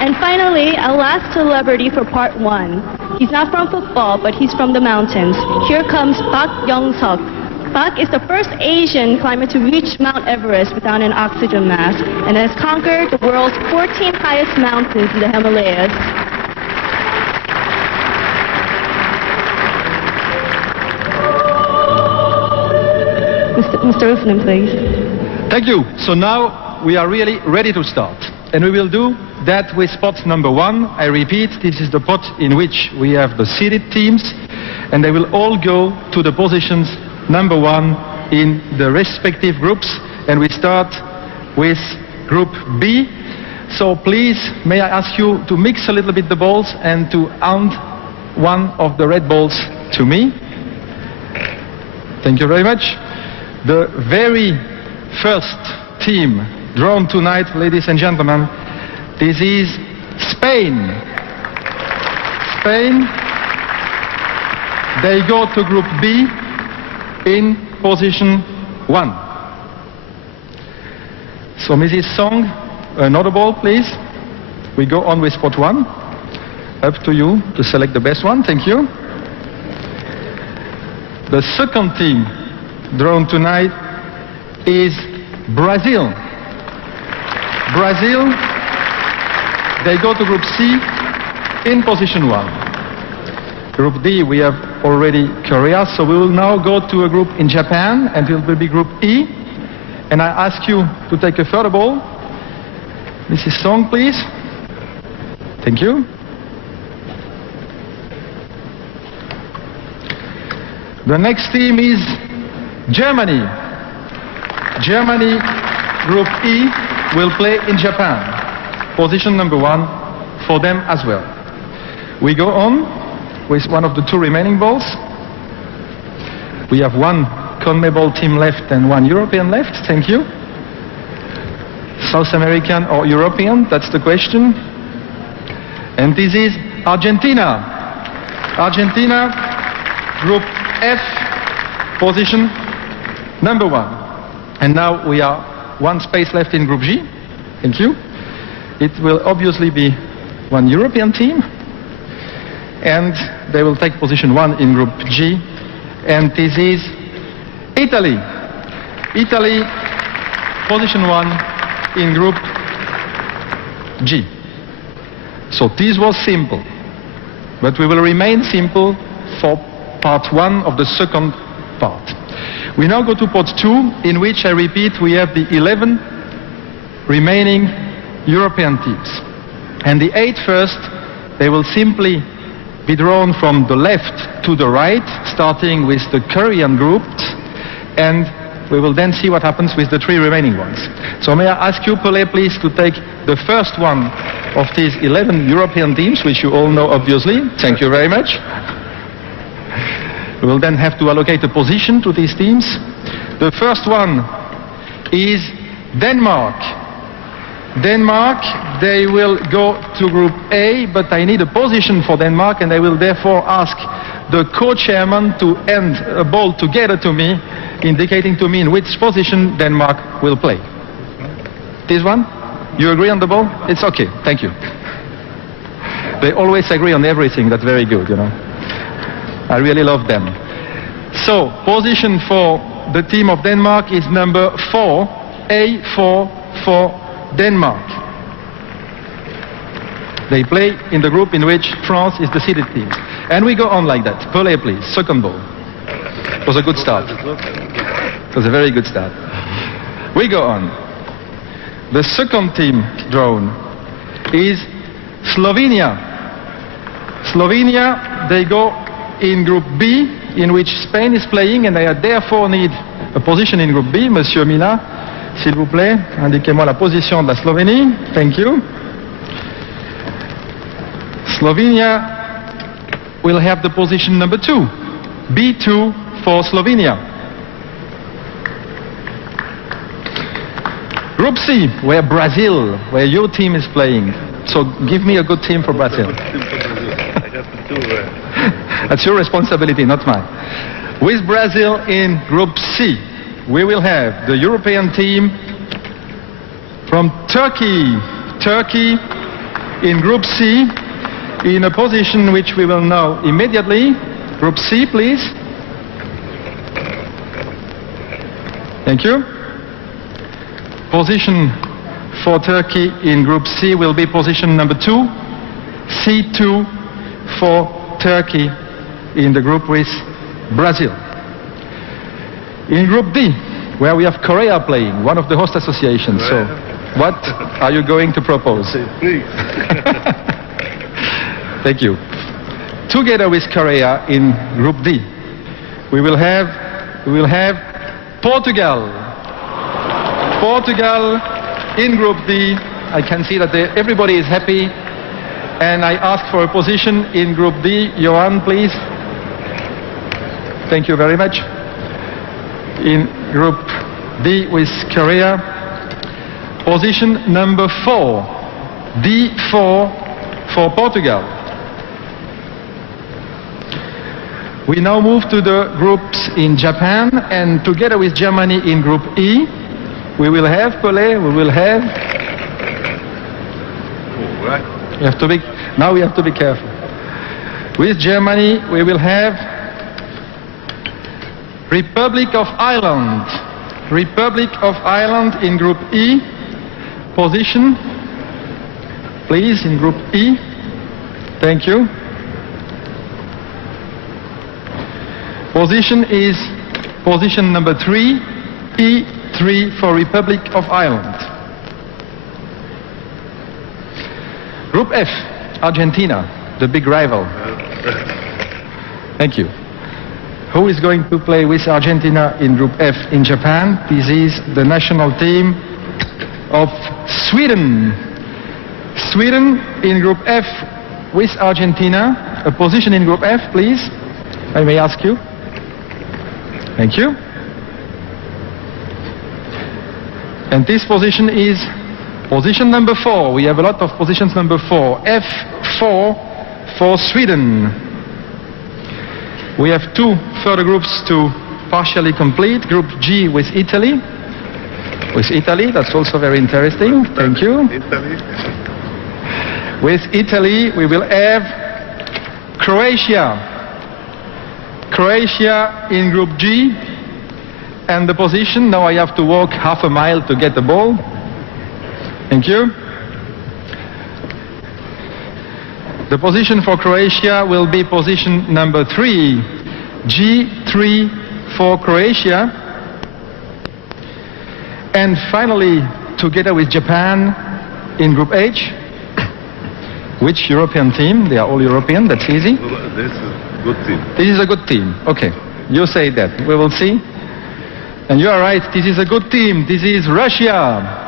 And finally, our last celebrity for part 1. He's not from football, but he's from the mountains. Here comes Park Young-suk. Park is the first Asian climber to reach Mount Everest without an oxygen mask and has conquered the world's 14 highest mountains in the Himalayas. The Mr. Uthman, please. Thank you. So now we are really ready to start. And we will do that with pot number 1. I repeat, this is the pot in which we have the seeded teams, and they will all go to the positions number 1 in the respective groups. And we start with Group B. So please, may I ask you to mix a little bit the balls and to hand one of the red balls to me. Thank you very much. The very first team drawn tonight, ladies and gentlemen, this is Spain. Spain, they go to Group B in position 1. So Mrs. Song, another ball, please. We go on with pot 1. Up to you to select the best one. Thank you. The second team drawn tonight is Brazil. Brazil, they go to Group C in position 1. Group D, we have already Korea, so we will now go to a group in Japan, and it will be Group E. And I ask you to take a further ball. Mrs. Song, please. Thank you. The next team is Germany. Germany, Group E, will play in Japan. Position number 1 for them as well. We go on with one of the 2 remaining balls. We have one CONMEBOL team left and one European left. Thank you. South American or European, that's the question. And this is Argentina. Argentina, Group F, position number 1. And now we are one space left in Group G. Thank you. It will obviously be one European team. And they will take position 1 in Group G. And this is Italy. Italy, position 1 in Group G. So this was simple. But we will remain simple for part 1 of the second part. We now go to part 2, in which, I repeat, we have the 11 remaining European teams. And the 8 first, they will simply be drawn from the left to the right, starting with the Korean group, and we will then see what happens with the 3 remaining ones. So may I ask you, Pelé, please, to take the first one of these 11 European teams, which you all know, obviously. Thank you very much. We will then have to allocate a position to these teams. The first one is Denmark. Denmark, they will go to Group A, but I need a position for Denmark, and I will therefore ask the co-chairman to hand a ball together to me, indicating to me in which position Denmark will play. This one? You agree on the ball? It's okay, thank you. They always agree on everything, that's very good, you know. I really love them. So, position for the team of Denmark is number 4, A4 for Denmark. They play in the group in which France is the seeded team. And we go on like that. Pelé, please. Second ball. It was a good start. It was a very good start. We go on. The second team drawn is Slovenia. Slovenia, they go in Group B, in which Spain is playing, and they therefore need a position in Group B. Monsieur Mina, s'il vous plaît, indiquez-moi la position de la Slovénie. Thank you. Slovenia will have the position number 2, B2 for Slovenia. Group C, where Brazil, where your team is playing. So give me a good team for Brazil. That's your responsibility, not mine. With Brazil in Group C, we will have the European team from Turkey. Turkey in Group C, in a position which we will know immediately. Group C, please. Thank you. Position for Turkey in Group C will be position number 2, C2 for Turkey in the group with Brazil. In Group D, where we have Korea playing, one of the host associations. So, what are you going to propose? Thank you. Together with Korea in Group D, we will have Portugal. Portugal in Group D. I can see that everybody is happy, and I ask for a position in Group D. Johan, please. Thank you very much. In Group D with Korea, position number 4, D4 for Portugal. We now move to the groups in Japan, and together with Germany in Group E, we will have Pelé, we will have... Now we have to be careful. With Germany, we will have Republic of Ireland. Republic of Ireland in Group E. Position, please, in Group E. Thank you. Position is position number 3, E3 for Republic of Ireland. Group F, Argentina, the big rival. Thank you. Who is going to play with Argentina in Group F in Japan? This is the national team of Sweden. Sweden in Group F with Argentina. A position in Group F, please. I may ask you. Thank you. And this position is position number 4. We have a lot of positions number 4. F4 for Sweden. We have 2 further groups to partially complete. Group G with Italy. With Italy, that's also very interesting. Thank you. Italy. With Italy, we will have Croatia. Croatia in Group G. And the position, now I have to walk half a mile to get the ball. Thank you. The position for Croatia will be position number 3. G3 for Croatia. And finally, together with Japan in Group H. Which European team? They are all European, that's easy. This is a good team. This is a good team. Okay, you say that. We will see. And you are right, this is a good team. This is Russia.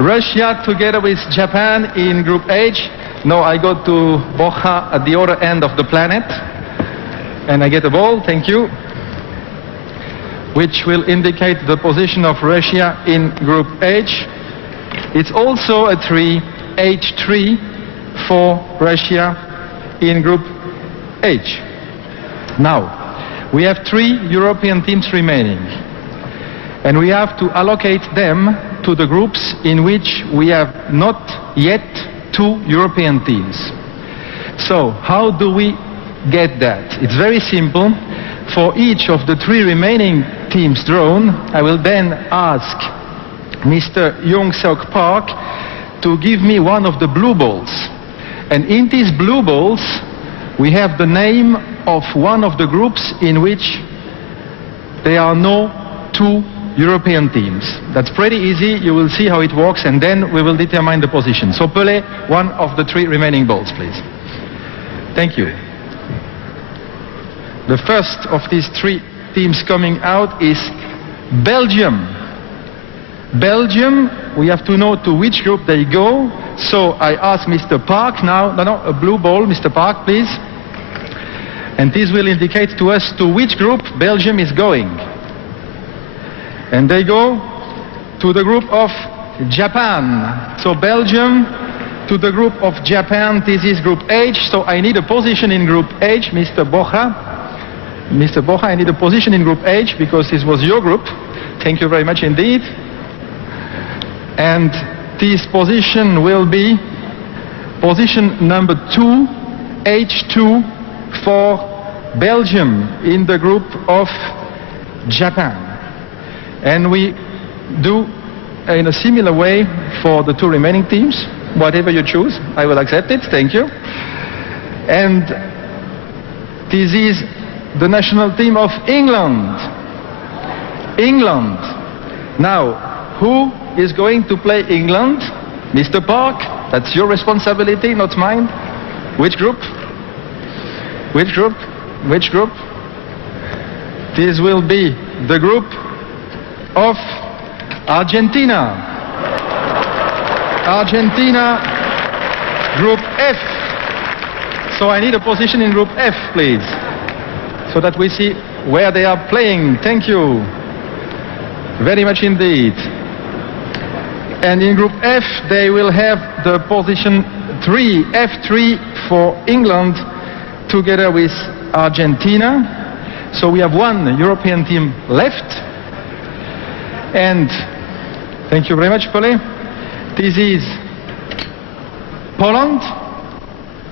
Russia together with Japan in Group H. Now I go to Bocha at the other end of the planet. And I get a ball, thank you. Which will indicate the position of Russia in Group H. It's also a 3, H3 for Russia in Group H. Now, we have 3 European teams remaining. And we have to allocate them to the groups in which we have not yet 2 European teams. So, how do we get that? It's very simple. For each of the 3 remaining teams drawn, I will then ask Mr. Young-Seok Park to give me one of the blue balls. And in these blue balls, we have the name of one of the groups in which there are no 2 European teams. That's pretty easy. You will see how it works, and then we will determine the position. So Pelé, one of the 3 remaining balls, please. Thank you. The first of these 3 teams coming out is Belgium. Belgium, we have to know to which group they go. So I ask Mr. Park now, a blue ball, Mr. Park, please. And this will indicate to us to which group Belgium is going. And they go to the group of Japan. So Belgium to the group of Japan, this is Group H. So I need a position in Group H, Mr. Bocha. Mr. Bocha, I need a position in Group H because this was your group. Thank you very much indeed. And this position will be position number 2, H2 for Belgium in the group of Japan. And we do in a similar way for the 2 remaining teams. Whatever you choose, I will accept it. Thank you. And this is the national team of England. England Now, who is going to play England? Mr. Park, that's your responsibility, not mine. Which group? Which group? Which group? This will be the group of Argentina. Argentina, Group F. So I need a position in Group F, please, so that we see where they are playing. Thank you very much indeed. And in Group F, they will have the position 3, F3 for England, together with Argentina. So we have one European team left. And thank you very much, Paul. This is Poland.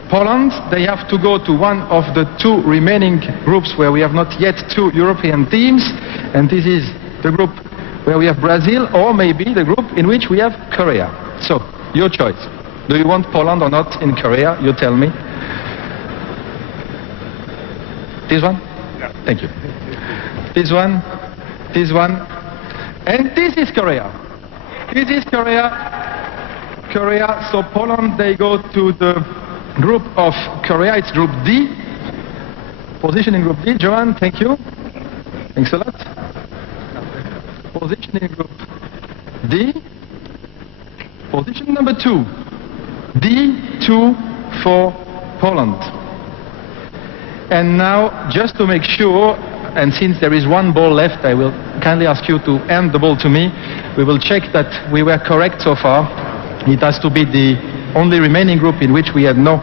Poland, they have to go to one of the two remaining groups where we have not yet two European teams. And this is the group where we have Brazil, or maybe the group in which we have Korea. So, your choice. Do you want Poland or not in Korea? You tell me. This one? Yeah. Thank you. This one, and this is Korea. This is Korea. Korea, so Poland, they go to the group of Korea, it's Group D. Position in Group D, Johan, thank you. Thanks a lot. Position in Group D. Position number 2. D2 for Poland. And now, just to make sure, and since there is one ball left, I will kindly ask you to hand the ball to me. We will check that we were correct so far. It has to be the only remaining group in which we had no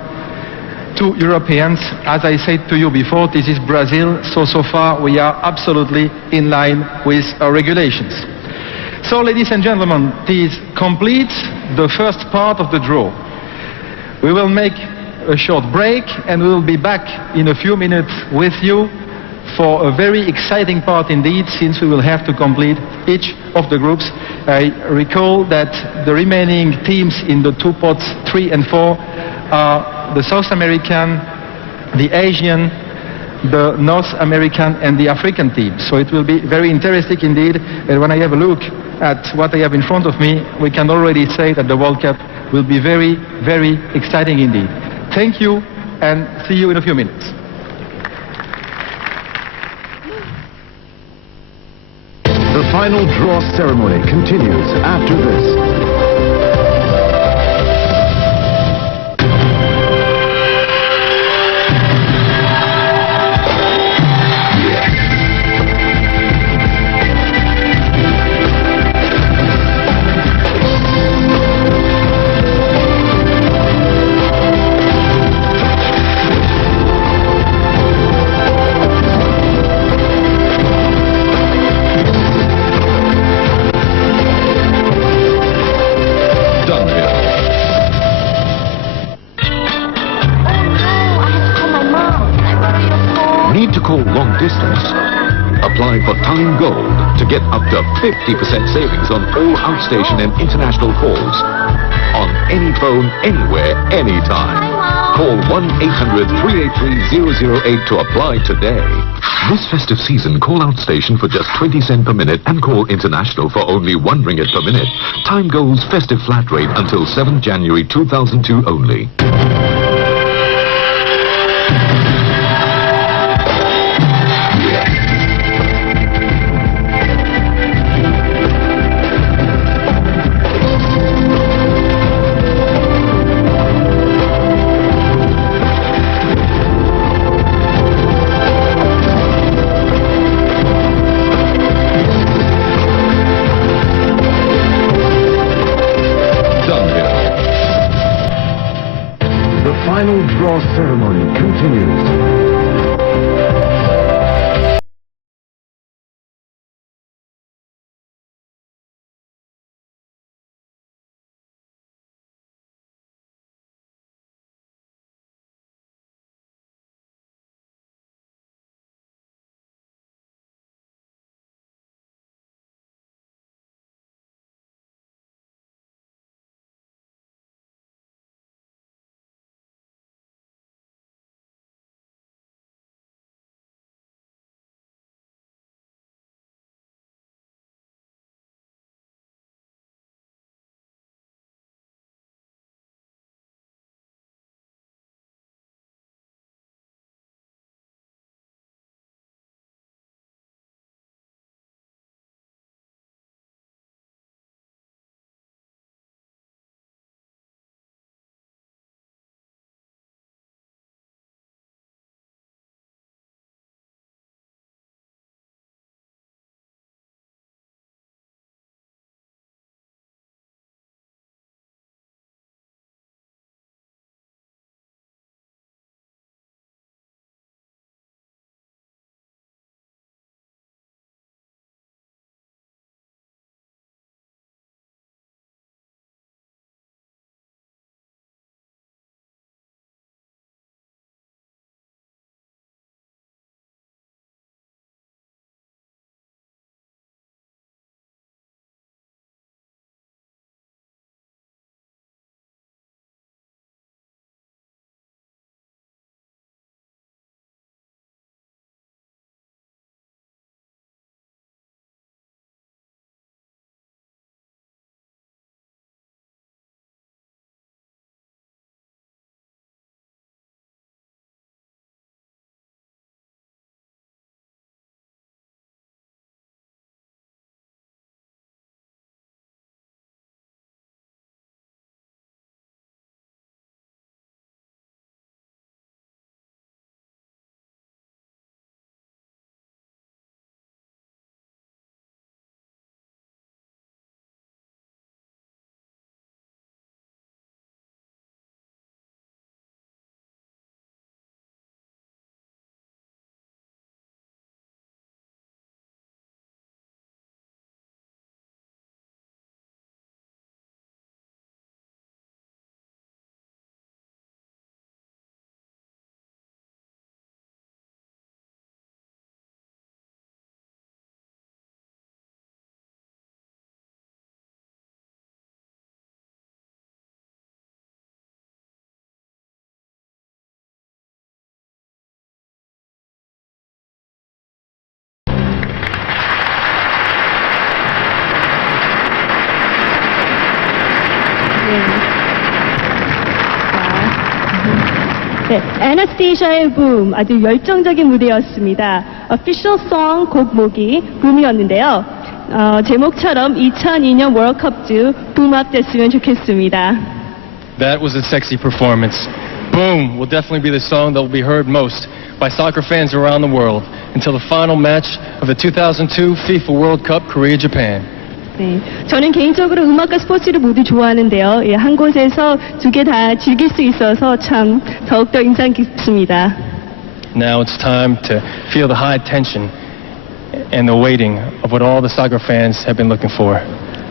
two Europeans. As I said to you before, this is Brazil, so far we are absolutely in line with our regulations. So, ladies and gentlemen, this completes the first part of the draw. We will make a short break and we will be back in a few minutes with you for a very exciting part indeed, since we will have to complete each of the groups. I recall that the remaining teams in the two pots 3 and 4 are the South American, the Asian, the North American and the African teams. So it will be very interesting indeed, and when I have a look at what I have in front of me, we can already say that the World Cup will be very, very exciting indeed. Thank you, and see you in a few minutes. The final draw ceremony continues after this. Long distance? Apply for Time Gold to get up to 50% savings on all outstation and international calls. On any phone, anywhere, anytime. Call 1-800-383-008 to apply today. This festive season, call outstation for just 20 cents per minute and call international for only 1 ringgit per minute. Time Gold's festive flat rate until 7th January 2002 only. The final draw ceremony continues. 네, Anastasia의 Boom, 아주 열정적인 무대였습니다. Official Song 곡목이 Boom이었는데요. 제목처럼 2002년 월드컵도 붐업됐으면 좋겠습니다. That was a sexy performance. Boom will definitely be the song that will be heard most by soccer fans around the world until the final match of the 2002 FIFA World Cup Korea-Japan. 네, 저는 개인적으로 음악과 스포츠를 모두 좋아하는데요. 예, 한 곳에서 두 개 다 즐길 수 있어서 참 더욱더 인상 깊습니다. Now it's time to feel the high tension and the waiting of what all the soccer fans have been looking for.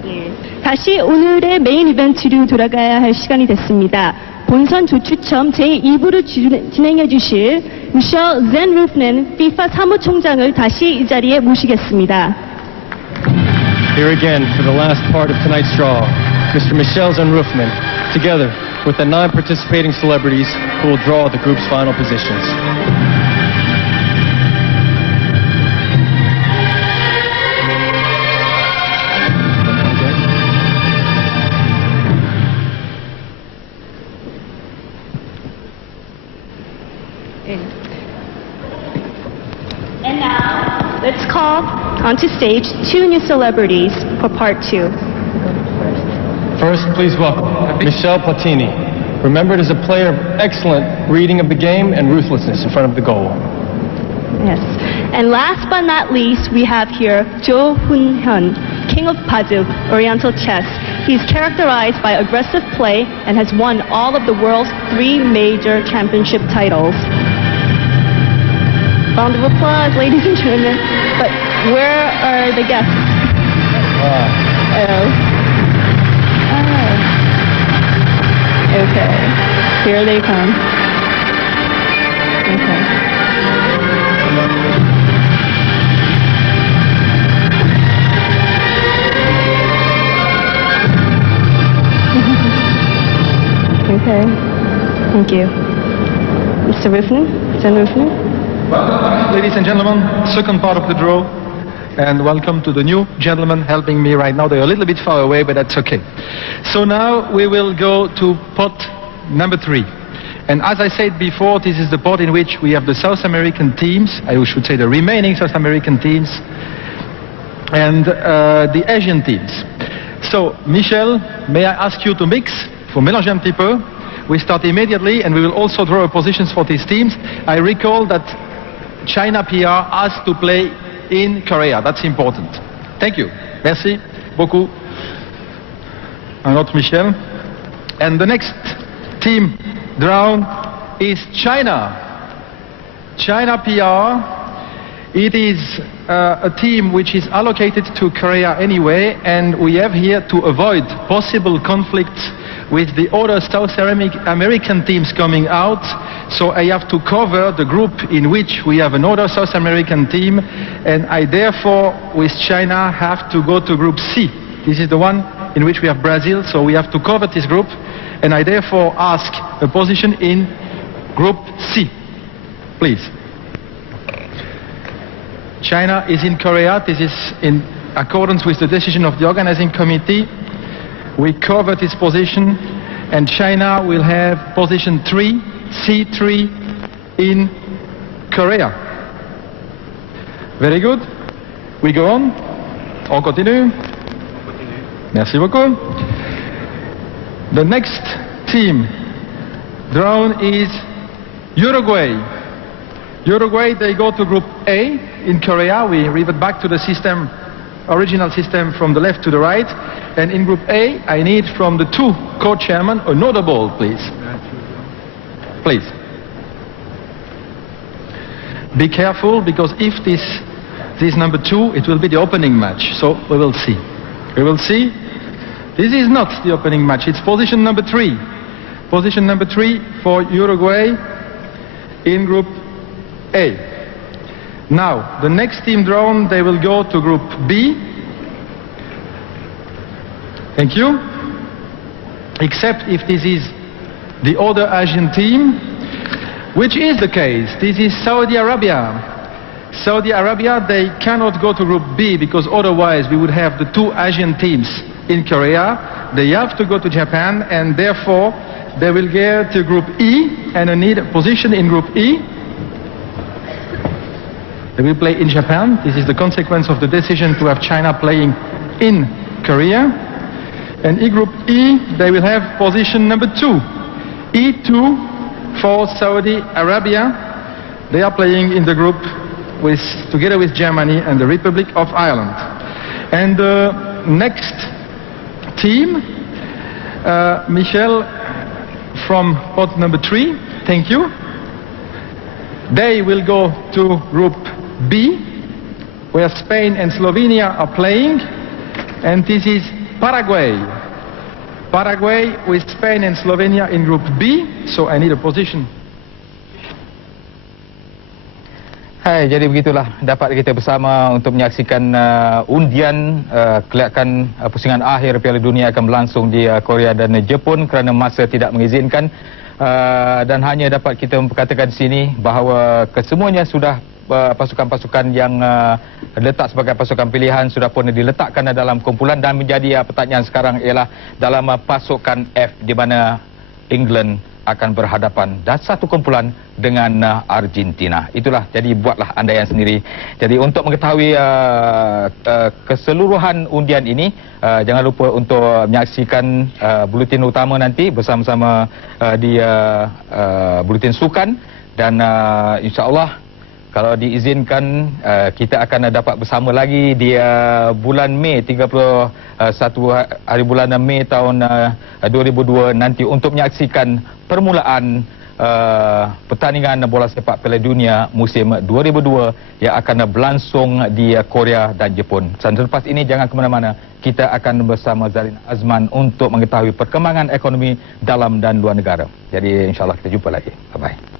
네, 다시 오늘의 메인 이벤트로 돌아가야 할 시간이 됐습니다. 본선 조추첨 제2부를 진행해 주실 미셸 젠 루프는 FIFA 사무총장을 다시 이 자리에 모시겠습니다. Here again for the last part of tonight's draw, Mr. Michel Zenroofman, together with the 9 participating celebrities who will draw the group's final positions. And now, let's call onto stage 2 new celebrities for part 2. First, please welcome Michel Platini, remembered as a player of excellent reading of the game and ruthlessness in front of the goal. Yes. And last but not least, we have here Jo Hoon-hyun, king of Paju, Oriental chess. He's characterized by aggressive play and has won all of the world's 3 major championship titles. Round of applause, ladies and gentlemen. But where are the guests? Okay, here they come. Okay. Okay, thank you. Mr. Rufner, Zen Rufner. Welcome, ladies and gentlemen, second part of the draw, and welcome to the new gentlemen helping me right now. They're a little bit far away, but that's okay. So now we will go to pot number 3. And as I said before, this is the pot in which we have the South American teams, I should say the remaining South American teams, and the Asian teams. So, Michel, may I ask you to mix for mélanger un petit peu? We start immediately, and we will also draw positions for these teams. I recall that China PR has to play in Korea. That's important. Thank you. Merci beaucoup. Un autre Michel. And the next team drawn is China. China PR. It is a team which is allocated to Korea anyway, and we have here to avoid possible conflicts with the other South American teams coming out. So I have to cover the group in which we have another South American team, and I therefore, with China, have to go to group C. This is the one in which we have Brazil, so we have to cover this group, and I therefore ask a position in group C. Please. China is in Korea. This is in accordance with the decision of the organizing committee. We cover this position, and China will have position 3, C3 in Korea. Very good. We go on. On continue. Merci beaucoup. The next team drawn is Uruguay. Uruguay, they go to group A in Korea. We revert back to the system, original system from the left to the right. And in group A, I need from the 2 co-chairmen another ball, please. Please. Be careful, because if this is number 2, it will be the opening match. So we will see. We will see. This is not the opening match. It's position number 3. Position number 3 for Uruguay in group A. Now, the next team drawn, they will go to group B. Thank you. Except if this is the other Asian team, which is the case. This is Saudi Arabia. Saudi Arabia, they cannot go to group B, because otherwise we would have the 2 Asian teams in Korea. They have to go to Japan, and therefore they will get to Group E and need a position in Group E. They will play in Japan. This is the consequence of the decision to have China playing in Korea. And in Group E, they will have position number 2. E2 for Saudi Arabia. They are playing in the group together with Germany and the Republic of Ireland. And the next team, Michel from pot number 3, thank you. They will go to Group B, where Spain and Slovenia are playing, and this is Paraguay. Paraguay with Spain and Slovenia in Group B, so I need a position. Hai, jadi begitulah dapat kita bersama untuk menyaksikan undian kelakkan pusingan akhir Piala Dunia akan berlangsung di Korea dan Jepun kerana masa tidak mengizinkan, dan hanya dapat kita katakan di sini bahawa kesemuanya sudah pasukan-pasukan yang letak sebagai pasukan pilihan sudah pun diletakkan dalam kumpulan, dan menjadi pertanyaan sekarang ialah dalam pasukan F di mana England akan berhadapan dan satu kumpulan dengan Argentina. Itulah, jadi buatlah andaian sendiri. Jadi untuk mengetahui keseluruhan undian ini, jangan lupa untuk menyaksikan buletin utama nanti bersama-sama di buletin sukan, dan insya-Allah kalau diizinkan kita akan dapat bersama lagi di bulan Mei, 31 hari bulan Mei tahun 2002 nanti untuk menyaksikan permulaan pertandingan bola sepak Piala Dunia musim 2002 yang akan berlangsung di Korea dan Jepun. Dan selepas ini jangan ke mana-mana, kita akan bersama Zalin Azman untuk mengetahui perkembangan ekonomi dalam dan luar negara. Jadi insya-Allah kita jumpa lagi. Bye-bye.